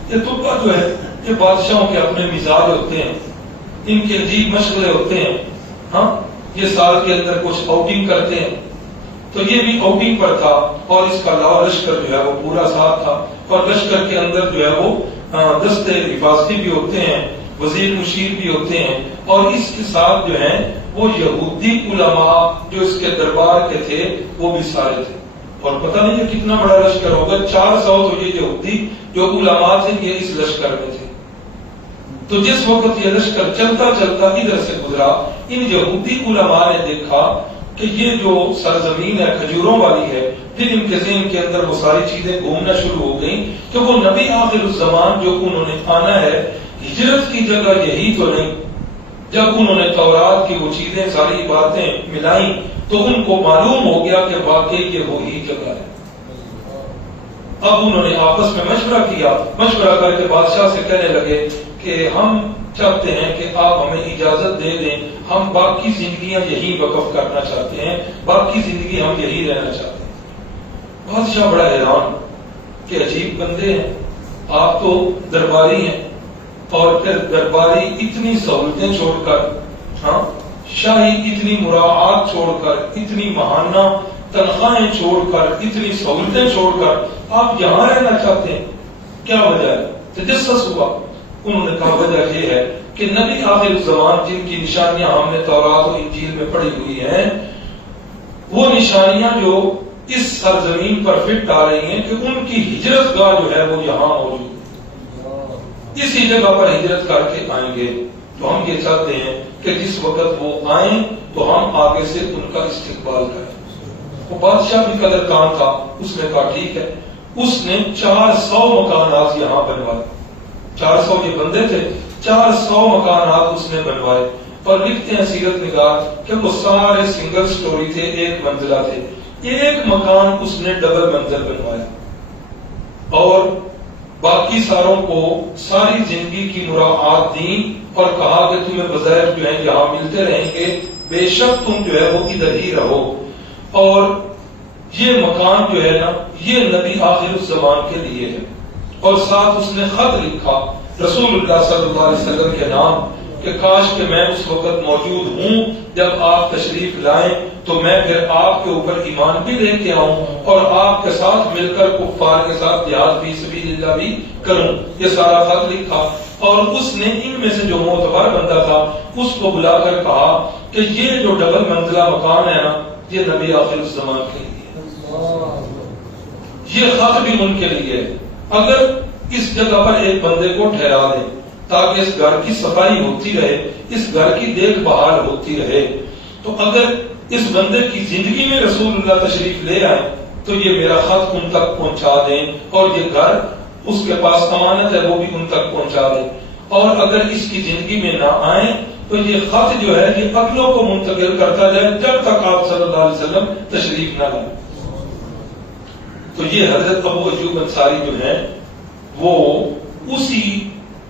یہ تبا جو ہے یہ بادشاہوں کے اپنے مزاج ہوتے ہیں، ان کے عجیب مشغلے ہوتے ہیں. ہاں یہ سال کے اندر کچھ آؤٹنگ کرتے ہیں، تو یہ بھی آؤٹنگ پر تھا اور اس کا لاؤ لشکر جو ہے وہ پورا ساتھ تھا، اور لشکر کے اندر جو ہے وہ دستے حفاظتی بھی ہوتے ہیں، وزیر مشیر بھی ہوتے ہیں، اور اس کے ساتھ جو ہیں وہ یہودی علماء جو اس کے دربار کے تھے وہ بھی سارے تھے. اور پتہ نہیں یہ کتنا بڑا لشکر ہوگا، 400 تو یہ یہودی جو علماء تھے یہ اس لشکر میں تھے. تو جس وقت یہ لشکر چلتا چلتا ادھر سے گزرا، ان یہودی علماء نے دیکھا کہ یہ جو سرزمین ہے کھجوروں والی ہے، پھر ان کے ذہن کے اندر وہ ساری چیزیں گھومنا شروع ہو گئیں کہ وہ نبی آخر الزمان جو انہوں نے آنا ہے، ہجرت کی جگہ یہی تو نہیں. جب انہوں نے تورات کی وہ چیزیں ساری باتیں ملائیں تو ان کو معلوم ہو گیا کہ واقعی یہ وہی جگہ ہے. اب انہوں نے آپس میں مشورہ کیا، مشورہ کر کے بادشاہ سے کہنے لگے کہ ہم چاہتے ہیں کہ آپ ہمیں اجازت دے دیں، ہم باقی زندگیاں یہی وقف کرنا چاہتے ہیں، باقی زندگی ہم یہی رہنا چاہتے ہیں. بادشاہ بڑا حیران کہ عجیب بندے ہیں، آپ تو درباری ہیں، اور پھر درباری اتنی سہولتیں چھوڑ کر، ہاں شاہی اتنی مراعات چھوڑ کر، اتنی ماہانہ تنخواہیں چھوڑ کر، اتنی سہولتیں چھوڑ کر آپ یہاں رہنا چاہتے ہیں، کیا وجہ ہے؟ تجسس ہوا۔ انہوں نے کہا وجہ یہ ہے کہ نبی آخر الزمان جن کی نشانیاں ہم نے تورات و انجیل میں پڑھی ہوئی ہیں، وہ نشانیاں جو اس سرزمین پر فٹ آ رہی ہیں کہ ان کی ہجرت گاہ جو ہے وہ یہاں موجود ہے، اسی جگہ پر ہجرت کر کے آئیں گے۔ تو ہم یہ چاہتے ہیں کہ جس وقت وہ آئیں تو ہم آگے سے ان کا استقبال کریں۔ وہ بادشاہ بھی قدر کان تھا، اس نے کہا ٹھیک ہے، اس نے 400 مکانات یہاں بنوائے، 400 یہ بندے تھے، 400 مکانات اس نے بنوائے، اور لکھتے ہیں سیرت نگار کہ وہ سارے سنگل سٹوری تھے، ایک منزلہ تھے، ایک مکان اس نے ڈبل منزل بنوایا، اور باقی ساروں کو ساری زندگی کی مراعات دی اور کہا کہ تمہیں وظائف جو ہیں یہاں ملتے رہیں گے، بے شک تم جو ہے وہ ادھر ہی رہو۔ اور یہ مکان جو ہے نا یہ نبی آخر الزمان کے لیے ہے، اور ساتھ اس نے خط لکھا رسول اللہ صلی اللہ علیہ وسلم کے نام کہ کاش کہ میں اس وقت موجود ہوں جب آپ تشریف لائیں تو میں پھر آپ کے اوپر ایمان بھی لے کے آؤں اور آپ کے ساتھ مل کر کفار کے ساتھ جہاد فی سبیل اللہ بھی کروں۔ یہ سارا خط لکھا، اور اس نے ان میں سے جو معتبر بندہ تھا اس کو بلا کر کہا کہ یہ جو ڈبل منزلہ مکان ہے نا یہ نبی آخر الزمان کے لیے، یہ خط بھی ان کے لیے، اگر اس جگہ پر ایک بندے کو ٹھہرا دیں تاکہ اس گھر کی صفائی ہوتی رہے، اس گھر کی دیکھ بھال ہوتی رہے، تو اگر اس بندے کی زندگی میں رسول اللہ تشریف لے آئے تو یہ میرا خط ان تک پہنچا دیں، اور یہ گھر اس کے پاس امانت ہے وہ بھی ان تک پہنچا دیں، اور اگر اس کی زندگی میں نہ آئیں تو یہ خط جو ہے یہ اگلوں کو منتقل کرتا جائے جب تک آپ صلی اللہ علیہ وسلم تشریف نہ لائیں۔ تو یہ حضرت ابو ایوب انصاری جو ہیں وہ اسی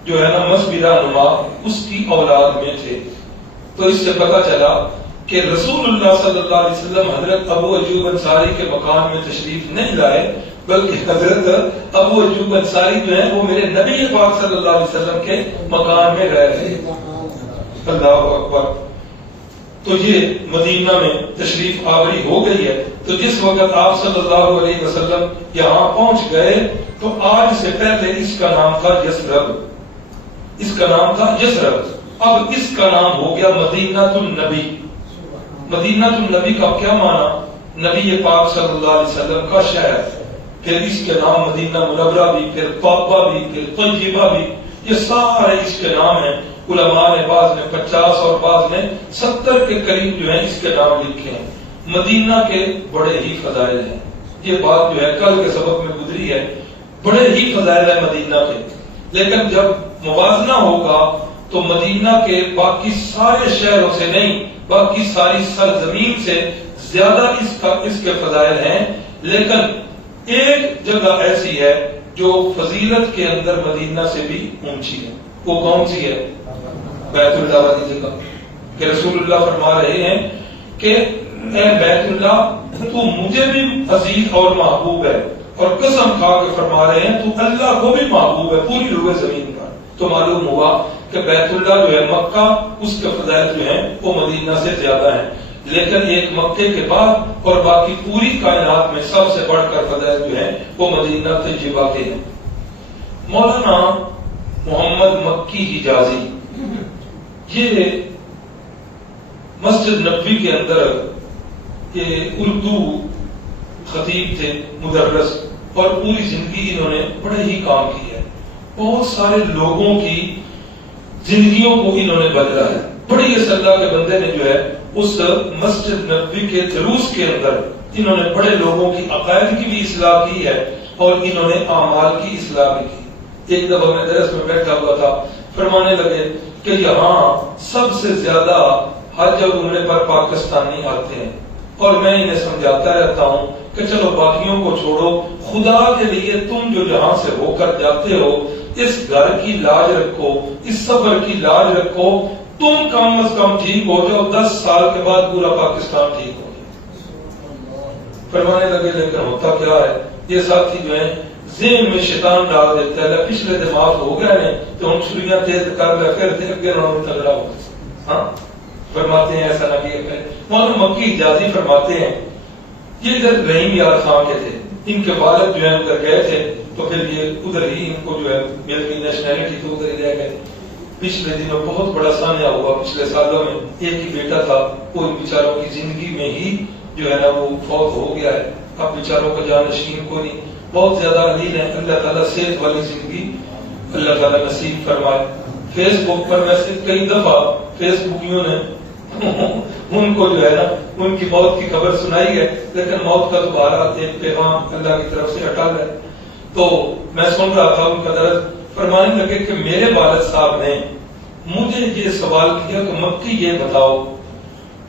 جو ہے نا مذہبی رہنما اس کی اولاد میں تھے۔ تو اس سے پتہ چلا کہ رسول اللہ صلی اللہ علیہ وسلم حضرت ابو ایوب انصاری کے مکان میں تشریف نہیں لائے، بلکہ حضرت ابو ایوب انصاری جو ہیں وہ میرے نبی پاک صلی اللہ علیہ وسلم کے مکان میں رہ رہے۔ اللہ اکبر۔ تو یہ مدینہ میں تشریف آوری ہو گئی ہے۔ تو جس وقت آپ صلی اللہ علیہ وسلم یہاں پہنچ گئے تو آج سے پہلے اس کا نام تھا یثرب، اس کا نام تھا یثرب، اب اس کا نام ہو گیا مدینہ النبی۔ مدینہ النبی کا کیا معنی؟ نبی پاک صلی اللہ علیہ وسلم کا شہر۔ پھر اس کے نام مدینہ منورہ بھی، پھر طیبہ بھی، پھر طیبہ بھی، یہ سارے اس کے نام ہیں۔ علماء نے بعض نے 50 اور بعض نے 70 کے قریب جو ہیں اس کے نام لکھے ہیں۔ مدینہ کے بڑے ہی فضائل ہیں، یہ بات جو ہے کل کے سبق میں گزری ہے، بڑے ہی فضائل ہیں مدینہ کے، لیکن جب موازنہ ہوگا تو مدینہ کے باقی سارے شہروں سے نہیں، باقی ساری سرزمین سے زیادہ اس کے فضائل ہیں، لیکن ایک جگہ ایسی ہے جو فضیلت کے اندر مدینہ سے بھی اونچی ہے۔ وہ کون سی ہے؟ بیت اللہ والی جگہ، کہ رسول اللہ فرما رہے ہیں کہ اے بیت اللہ تو مجھے بھی عزیز اور محبوب ہے، اور قسم کھا کے فرما رہے ہیں تو اللہ کو بھی محبوب ہے پوری روئے زمین پر۔ تو معلوم ہوا کہ بیت اللہ جو ہے مکہ اس کے فضائل جو ہیں وہ مدینہ سے زیادہ ہیں، لیکن ایک مکے کے بعد اور باقی پوری کائنات میں سب سے بڑھ کر فضائل جو ہیں وہ مدینہ طیبہ کے ہیں۔ مولانا محمد مکی حجازی یہ مسجد نبوی کے اندر یہ اردو خطیب تھے، مدرس، اور پوری زندگی انہوں نے بڑے ہی کام کیا ہے، بہت سارے لوگوں کی زندگیوں کو انہوں نے بدلا ہے۔ بڑے اس اللہ کے بندے نے جو ہے اس مسجد نبوی کے دروس کے اندر انہوں نے بڑے لوگوں کی عقائد کی بھی اصلاح کی ہے اور انہوں نے اعمال کی اصلاح بھی کی۔ ایک دفعہ میں درس میں بیٹھا ہوا تھا، فرمانے لگے کہ یہاں سب سے زیادہ حج اور عمرے پر پاکستانی آتے ہیں، اور میں انہیں سمجھاتا رہتا ہوں کہ چلو باقیوں کو چھوڑو، خدا کے لیے تم جو جہاں سے ہو کر جاتے ہو اس گھر کی لاج رکھو، اس سفر کی لاج رکھو، تم کم از کم ٹھیک ہو جاؤ، 10 سال کے بعد پورا پاکستان ٹھیک ہو جائے۔ فرمانے لگے لیکن ہوتا کیا ہے، یہ ساتھی جو ہیں ذہن میں شیطان ڈال دیتا ہے پچھلے دماغ ہو گیا نہیں تو ہم چھریاں تیز کر لے پھر اگے نہ تگڑا ہو. ہاں فرماتے ہیں ایسا نہ کیا کرے. مولانا مکی حجازی فرماتے ہیں یہ ادھر رحیم یار خان کے تھے, ان کے والد جو ہے ادھر گئے تھے تو پھر یہ ادھر ہی ان کو جو ہے مل گئی نیشنلٹی تو ادھر ہی رہ گئے. پچھلے دنوں بہت بڑا سانحہ ہوا, پچھلے سالوں میں ایک ہی بیٹا تھا, وہ ان بیچاروں کی زندگی میں ہی جو ہے نا وہ فوت ہو گیا ہے. اب بیچاروں کا جانشین کوئی نہیں, بہت زیادہ علیل ہے. اللہ تعالیٰ صحت والی زندگی اللہ تعالیٰ نصیب فرمائے. فیس بک پر ویسے کئی دفعہ فیس بکیوں نے ان کو جو ہے نا ان کی موت کی خبر سنائی ہے, لیکن موت کا دوبارہ ایک پیغام اللہ کی طرف سے ہٹا ہے. تو میں سن رہا تھا ان کا درد, فرمانے لگے کہ میرے والد صاحب نے مجھے یہ سوال کیا کہ مکی یہ بتاؤ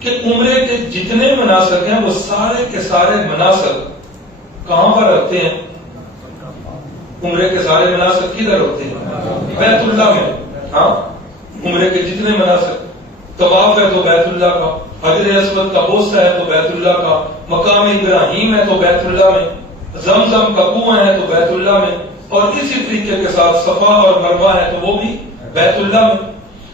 کہ عمرے کے جتنے مناسک ہیں وہ سارے کے سارے مناسک کہاں پر ہوتے ہیں؟ عمرے کے سارے مناسک کدھر ہوتے ہیں؟ بیت اللہ میں. ہاں عمرے کے جتنے مناسک, طواف ہے تو بیت اللہ کا, حجر اسود کا بوسہ ہے تو بیت اللہ کا, مقام ابراہیم ہے تو بیت اللہ میں, زمزم کا کنواں ہے تو بیت اللہ میں, اور اسی طریقے کے ساتھ صفا اور مروہ ہے تو وہ بھی بیت اللہ میں.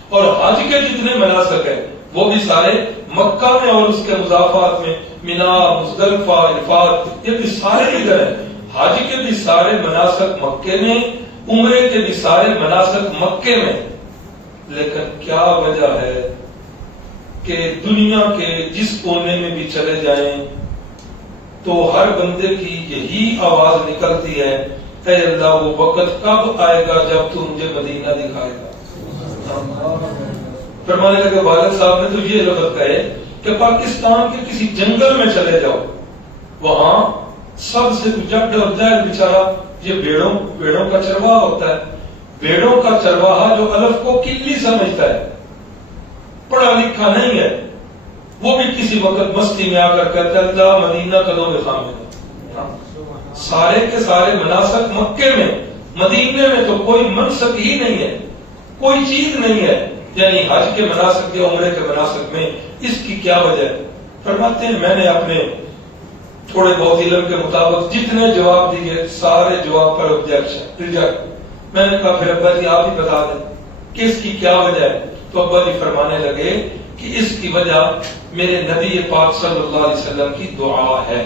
اور حج کے جتنے مناسک ہیں وہ بھی سارے مکہ میں اور اس کے مضافات میں, مینا, مزدلفہ, عرفات, یہ بھی سارے ادھر ہیں. حج کے بھی سارے مناسک مکے میں, عمرے کے بھی سارے مناسک مکے میں. لیکن کیا وجہ ہے کہ دنیا کے جس کونے میں بھی چلے جائیں تو ہر بندے کی یہی آواز نکلتی ہے, اے اللہ وہ وقت کب آئے گا جب تو مجھے مدینہ دکھائے گا. فرمانے لگے والد صاحب نے تو یہ لفظ کہے کہ پاکستان کے کسی جنگل میں چلے جاؤ, وہاں سب سے جب ڈر بیچارہ یہ بیڑوں کا چرواہا ہوتا ہے, بیڑوں کا چرواہا جو الف کو کلی سمجھتا ہے, پڑھا لکھا نہیں ہے, وہ بھی کسی وقت مستی میں آ کر کہتا ہے اللہ مدینہ قدوں میں خامد. سارے کے سارے مناسک مکے میں, مدینے میں تو کوئی منسک ہی نہیں ہے, کوئی چیز نہیں ہے. یعنی حج کے مناسک یا عمرے کے مناسک میں اس کی کیا وجہ ہے؟ فرماتے ہیں میں نے اپنے تھوڑے بہت علم کے مطابق جتنے جواب دیے سارے جواب پر ریجیکٹ. میں نے کہا پھر ابا جی آپ ہی بتا دیں کہ اس کی کیا وجہ ہے. تو ابا جی فرمانے لگے کہ اس کی وجہ میرے نبی پاک صلی اللہ علیہ وسلم کی دعا ہے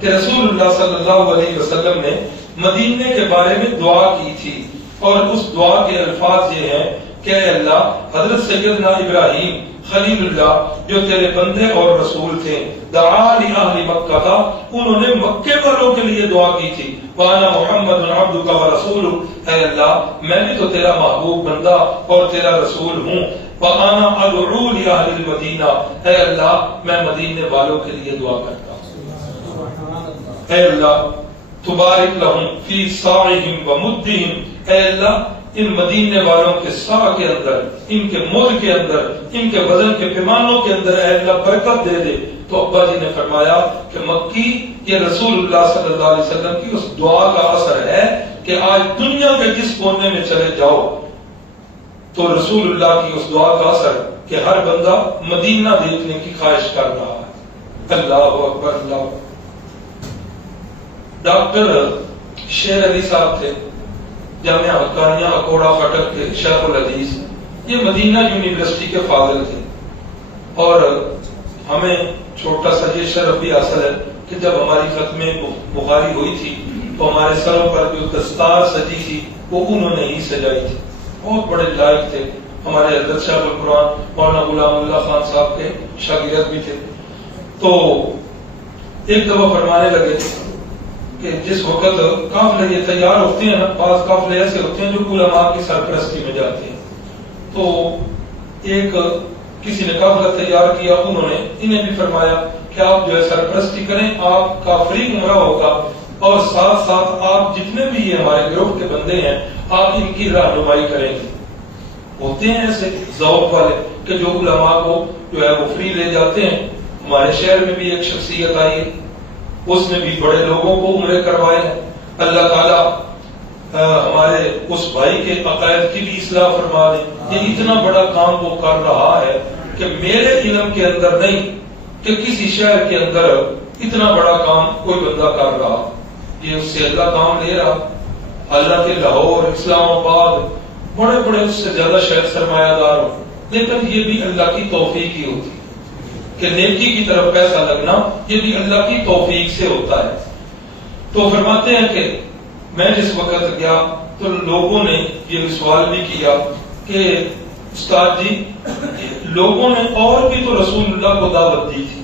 کہ رسول اللہ صلی اللہ علیہ وسلم نے مدینے کے بارے میں دعا کی تھی, اور اس دعا کے الفاظ یہ ہیں کہ اے اللہ حضرت سیدنا ابراہیم خلیل اللہ جو تیرے بندے اور رسول تھے, دعا لأہل مکہ تھا, انہوں نے مکے والوں کے لیے دعا کی تھی, وانا محمد عبدک ورسولک, اے اللہ میں بھی تو تیرا محبوب بندہ اور تیرا رسول ہوں, وانا ادعو لأہل المدینہ, اے اللہ میں مدینے والوں کے لیے دعا کرتا ہوں, اے اللہ تبارک لہم فی صاعہم ومدہم, اے اللہ ان مدینے والوں کے سا کے اندر, ان کے مد کے اندر, ان کے وزن کے پیمانوں کے اندر اے اللہ برکت دے دے. تو ابا جی نے فرمایا کہ مکی یہ رسول اللہ صلی اللہ علیہ وسلم کی اس دعا کا اثر ہے کہ آج دنیا کے جس کونے میں چلے جاؤ تو رسول اللہ کی اس دعا کا اثر کہ ہر بندہ مدینہ دیکھنے کی خواہش کر رہا ہے. اللہ اکبر. اللہ. ڈاکٹر شیر علی صاحب تھے, جامعہ حقانیہ اکوڑا فٹک کے شیخ الحدیث, یہ مدینہ یونیورسٹی کے فاضل تھے, اور ہمیں چھوٹا سا یہ شرف بھی حاصل ہے کہ جب ہماری ختم بخاری ہوئی تھی تو ہمارے سروں پر جو دستار سجی تھی وہ انہوں نے ہی سجائی تھی. بہت بڑے لائق تھے, ہمارے حضرت شیخ القرآن مولانا غلام اللہ خان صاحب کے شاگرد بھی تھے. تو ایک دفعہ فرمانے لگے کہ جس وقت قافلے یہ تیار ہوتے ہیں نا, بعض قافلے ایسے ہوتے ہیں جو علماء کی سرپرستی میں جاتے ہیں, تو ایک کسی نے قافلہ تیار کیا, انہوں نے انہیں بھی فرمایا کہ آپ جو ہے سرپرستی کریں, آپ کا فری عمرہ ہوگا, اور ساتھ ساتھ آپ جتنے بھی یہ ہمارے گروہ کے بندے ہیں آپ ان کی رہنمائی کریں گے. ہوتے ہیں ایسے ذوق والے کہ جو علماء کو جو ہے وہ فری لے جاتے ہیں. ہمارے شہر میں بھی ایک شخصیت آئی ہے, اس نے بھی بڑے لوگوں کو عمرے کروائے ہیں. اللہ تعالیٰ ہمارے اس بھائی کے عقائد کی بھی اصلاح فرما دے. یہ اتنا بڑا کام وہ کر رہا ہے کہ میرے علم کے اندر نہیں کہ کسی شہر کے اندر اتنا بڑا کام کوئی بندہ کر رہا. یہ اس سے اللہ کام لے رہا، اللہ کے لاہور، اسلام آباد، بڑے بڑے اس سے زیادہ شہر سرمایہ دار ہو، لیکن یہ بھی اللہ کی توفیق ہی ہوتی ہے کہ نیکی کی طرف پیسہ لگنا، یہ بھی اللہ کی توفیق سے ہوتا ہے۔ تو فرماتے ہیں کہ میں جس وقت گیا تو لوگوں نے یہ سوال بھی کیا کہ استاد جی، لوگوں نے اور بھی تو رسول اللہ کو دعوت دی تھی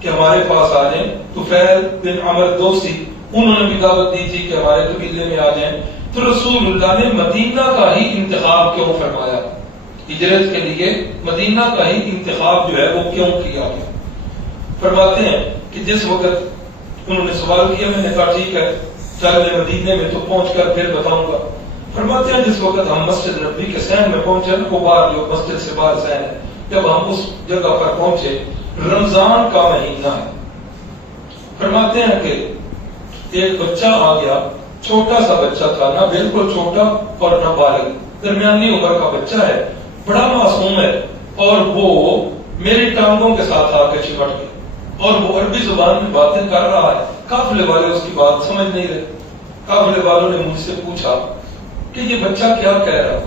کہ ہمارے پاس آ جائیں، طفیل بن عمر دوسی انہوں نے بھی دعوت دی تھی کہ ہمارے قبیلے میں آ جائیں، تو رسول اللہ نے مدینہ کا ہی انتخاب کیوں فرمایا؟ ہجرت کے لیے مدینہ کا ہی انتخاب جو ہے وہ کیوں کیا گیا؟ فرماتے ہیں کہ جس وقت انہوں نے سوال کیا، میں نے کہا ٹھیک ہے، چل میں مدینے میں تو پہنچ کر پھر بتاؤں گا۔ فرماتے ہیں جس وقت ہم مسجد نبی کے صحن میں پہنچے، وہ باہر جو مسجد سے باہر صحن ہے، جب ہم اس جگہ پر پہنچے، رمضان کا مہینہ ہے۔ فرماتے ہیں کہ ایک بچہ آ گیا، چھوٹا سا بچہ تھا، نہ بالکل چھوٹا اور نہ بالغ، درمیانی عمر کا بچہ ہے، بڑا معصوم ہے، اور وہ میری ٹانگوں کے ساتھ آ کے چمٹ گیا، اور وہ عربی زبان میں باتیں کر رہا ہے۔ قافلے والے اس کی بات سمجھ نہیں رہے۔ قافلے والوں نے مجھ سے پوچھا کہ یہ بچہ کیا کہہ رہا؟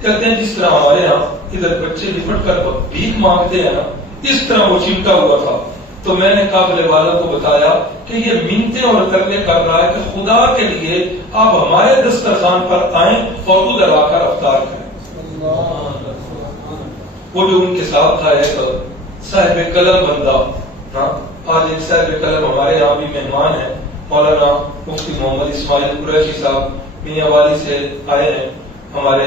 کہتے ہیں جس طرح ہمارے ہاں ادھر بچے لپٹ کر بھیک مانگتے ہیں نا، اس طرح وہ چمٹا ہوا تھا۔ تو میں نے قافلے والوں کو بتایا کہ یہ منتیں اور ترلے کر رہا ہے کہ خدا کے لیے آپ ہمارے دسترخوان پر آئیں اور ادھر آ کر افطار کریں۔ وہ جو ان کے ساتھ تھا ایک صاحب قلم بندہ، آج ایک صاحب قلم ہمارے یہاں بھی مہمان ہیں، مولانا مفتی محمد اسماعیل قریشی صاحب میاں والی سے آئے ہیں، ہمارے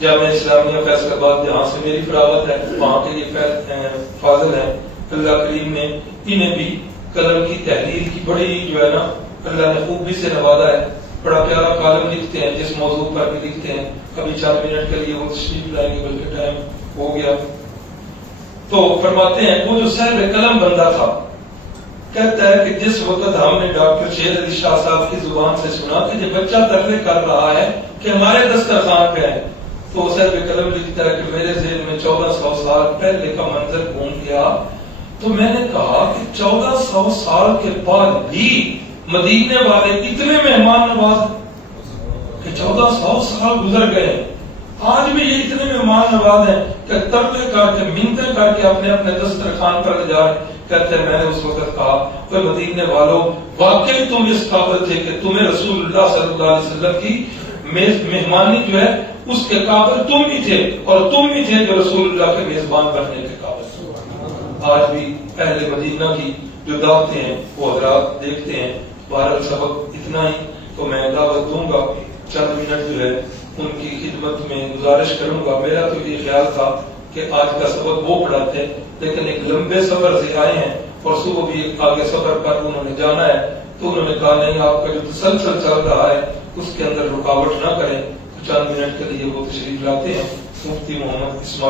جامعہ اسلامیہ فیصل آباد جہاں سے میری فراغت ہے، وہاں کے یہ فاضل ہیں۔ اللہ کریم نے انہیں بھی قلم کی تحریر کی بڑی جو ہے نا اللہ نے خوبی سے نوازا ہے، بڑا پیارا کالم لکھتے ہیں، جس موضوع پر بھی لکھتے ہیں۔ کبھی 4 منٹ کے لیے وہ تشریف لائیں گے، بلکہ ٹائم ہو گیا۔ تو فرماتے ہیں وہ جو صاحب قلم بندہ تھا، کہتا ہے کہ جس وقت ہم نے ڈاکٹر شیر علی شاہ صاحب کی زبان سے سنا کہ یہ بچہ ترلے کر رہا ہے کہ ہمارے دسترخوان پہ ہے، تو صاحب قلم لکھتا ہے کہ میرے ذہن میں 1400 سال پہلے کا منظر گھوم گیا۔ تو میں نے کہا کہ 1400 سال کے بعد بھی مدینے والے اتنے مہمان نواز کہ 1400 سال گزر گئے، آج بھی یہ اتنے مہمان نواز ہیں کہ ترلے کر کے منتیں کر کے اپنے اپنے دسترخوان پر لے جائیں۔ کہتے ہیں میں نے اس وقت کہا کہ مدینے والوں، واقعی تم اس قابل تھے کہ تمہیں رسول اللہ صلی اللہ علیہ وسلم کی مہمانی جو ہے اس کے قابل تم ہی تھے، اور تم ہی تھے جو رسول اللہ کے میزبان بننے کے قابل۔ آج بھی اہل مدینہ کی جو دعوتیں ہیں وہ حضرات دیکھتے ہیں۔ بہرحال سبق اتنا ہی، تو میں دعوت دوں گا، چند منٹ جو ہے ان کی خدمت میں گزارش کروں گا۔ میرا تو یہ خیال تھا کہ آج کا سبق وہ پڑھاتے، لیکن ایک لمبے سفر سے آئے ہیں اور صبح بھی آگے سفر پر انہوں نے جانا ہے، تو انہوں نے کہا نہیں، آپ کا جو تسلسل چل رہا ہے اس کے اندر رکاوٹ نہ کریں، تو چند منٹ کے لیے وہ تشریف لاتے ہیں۔ مفتی محمد اسماعیل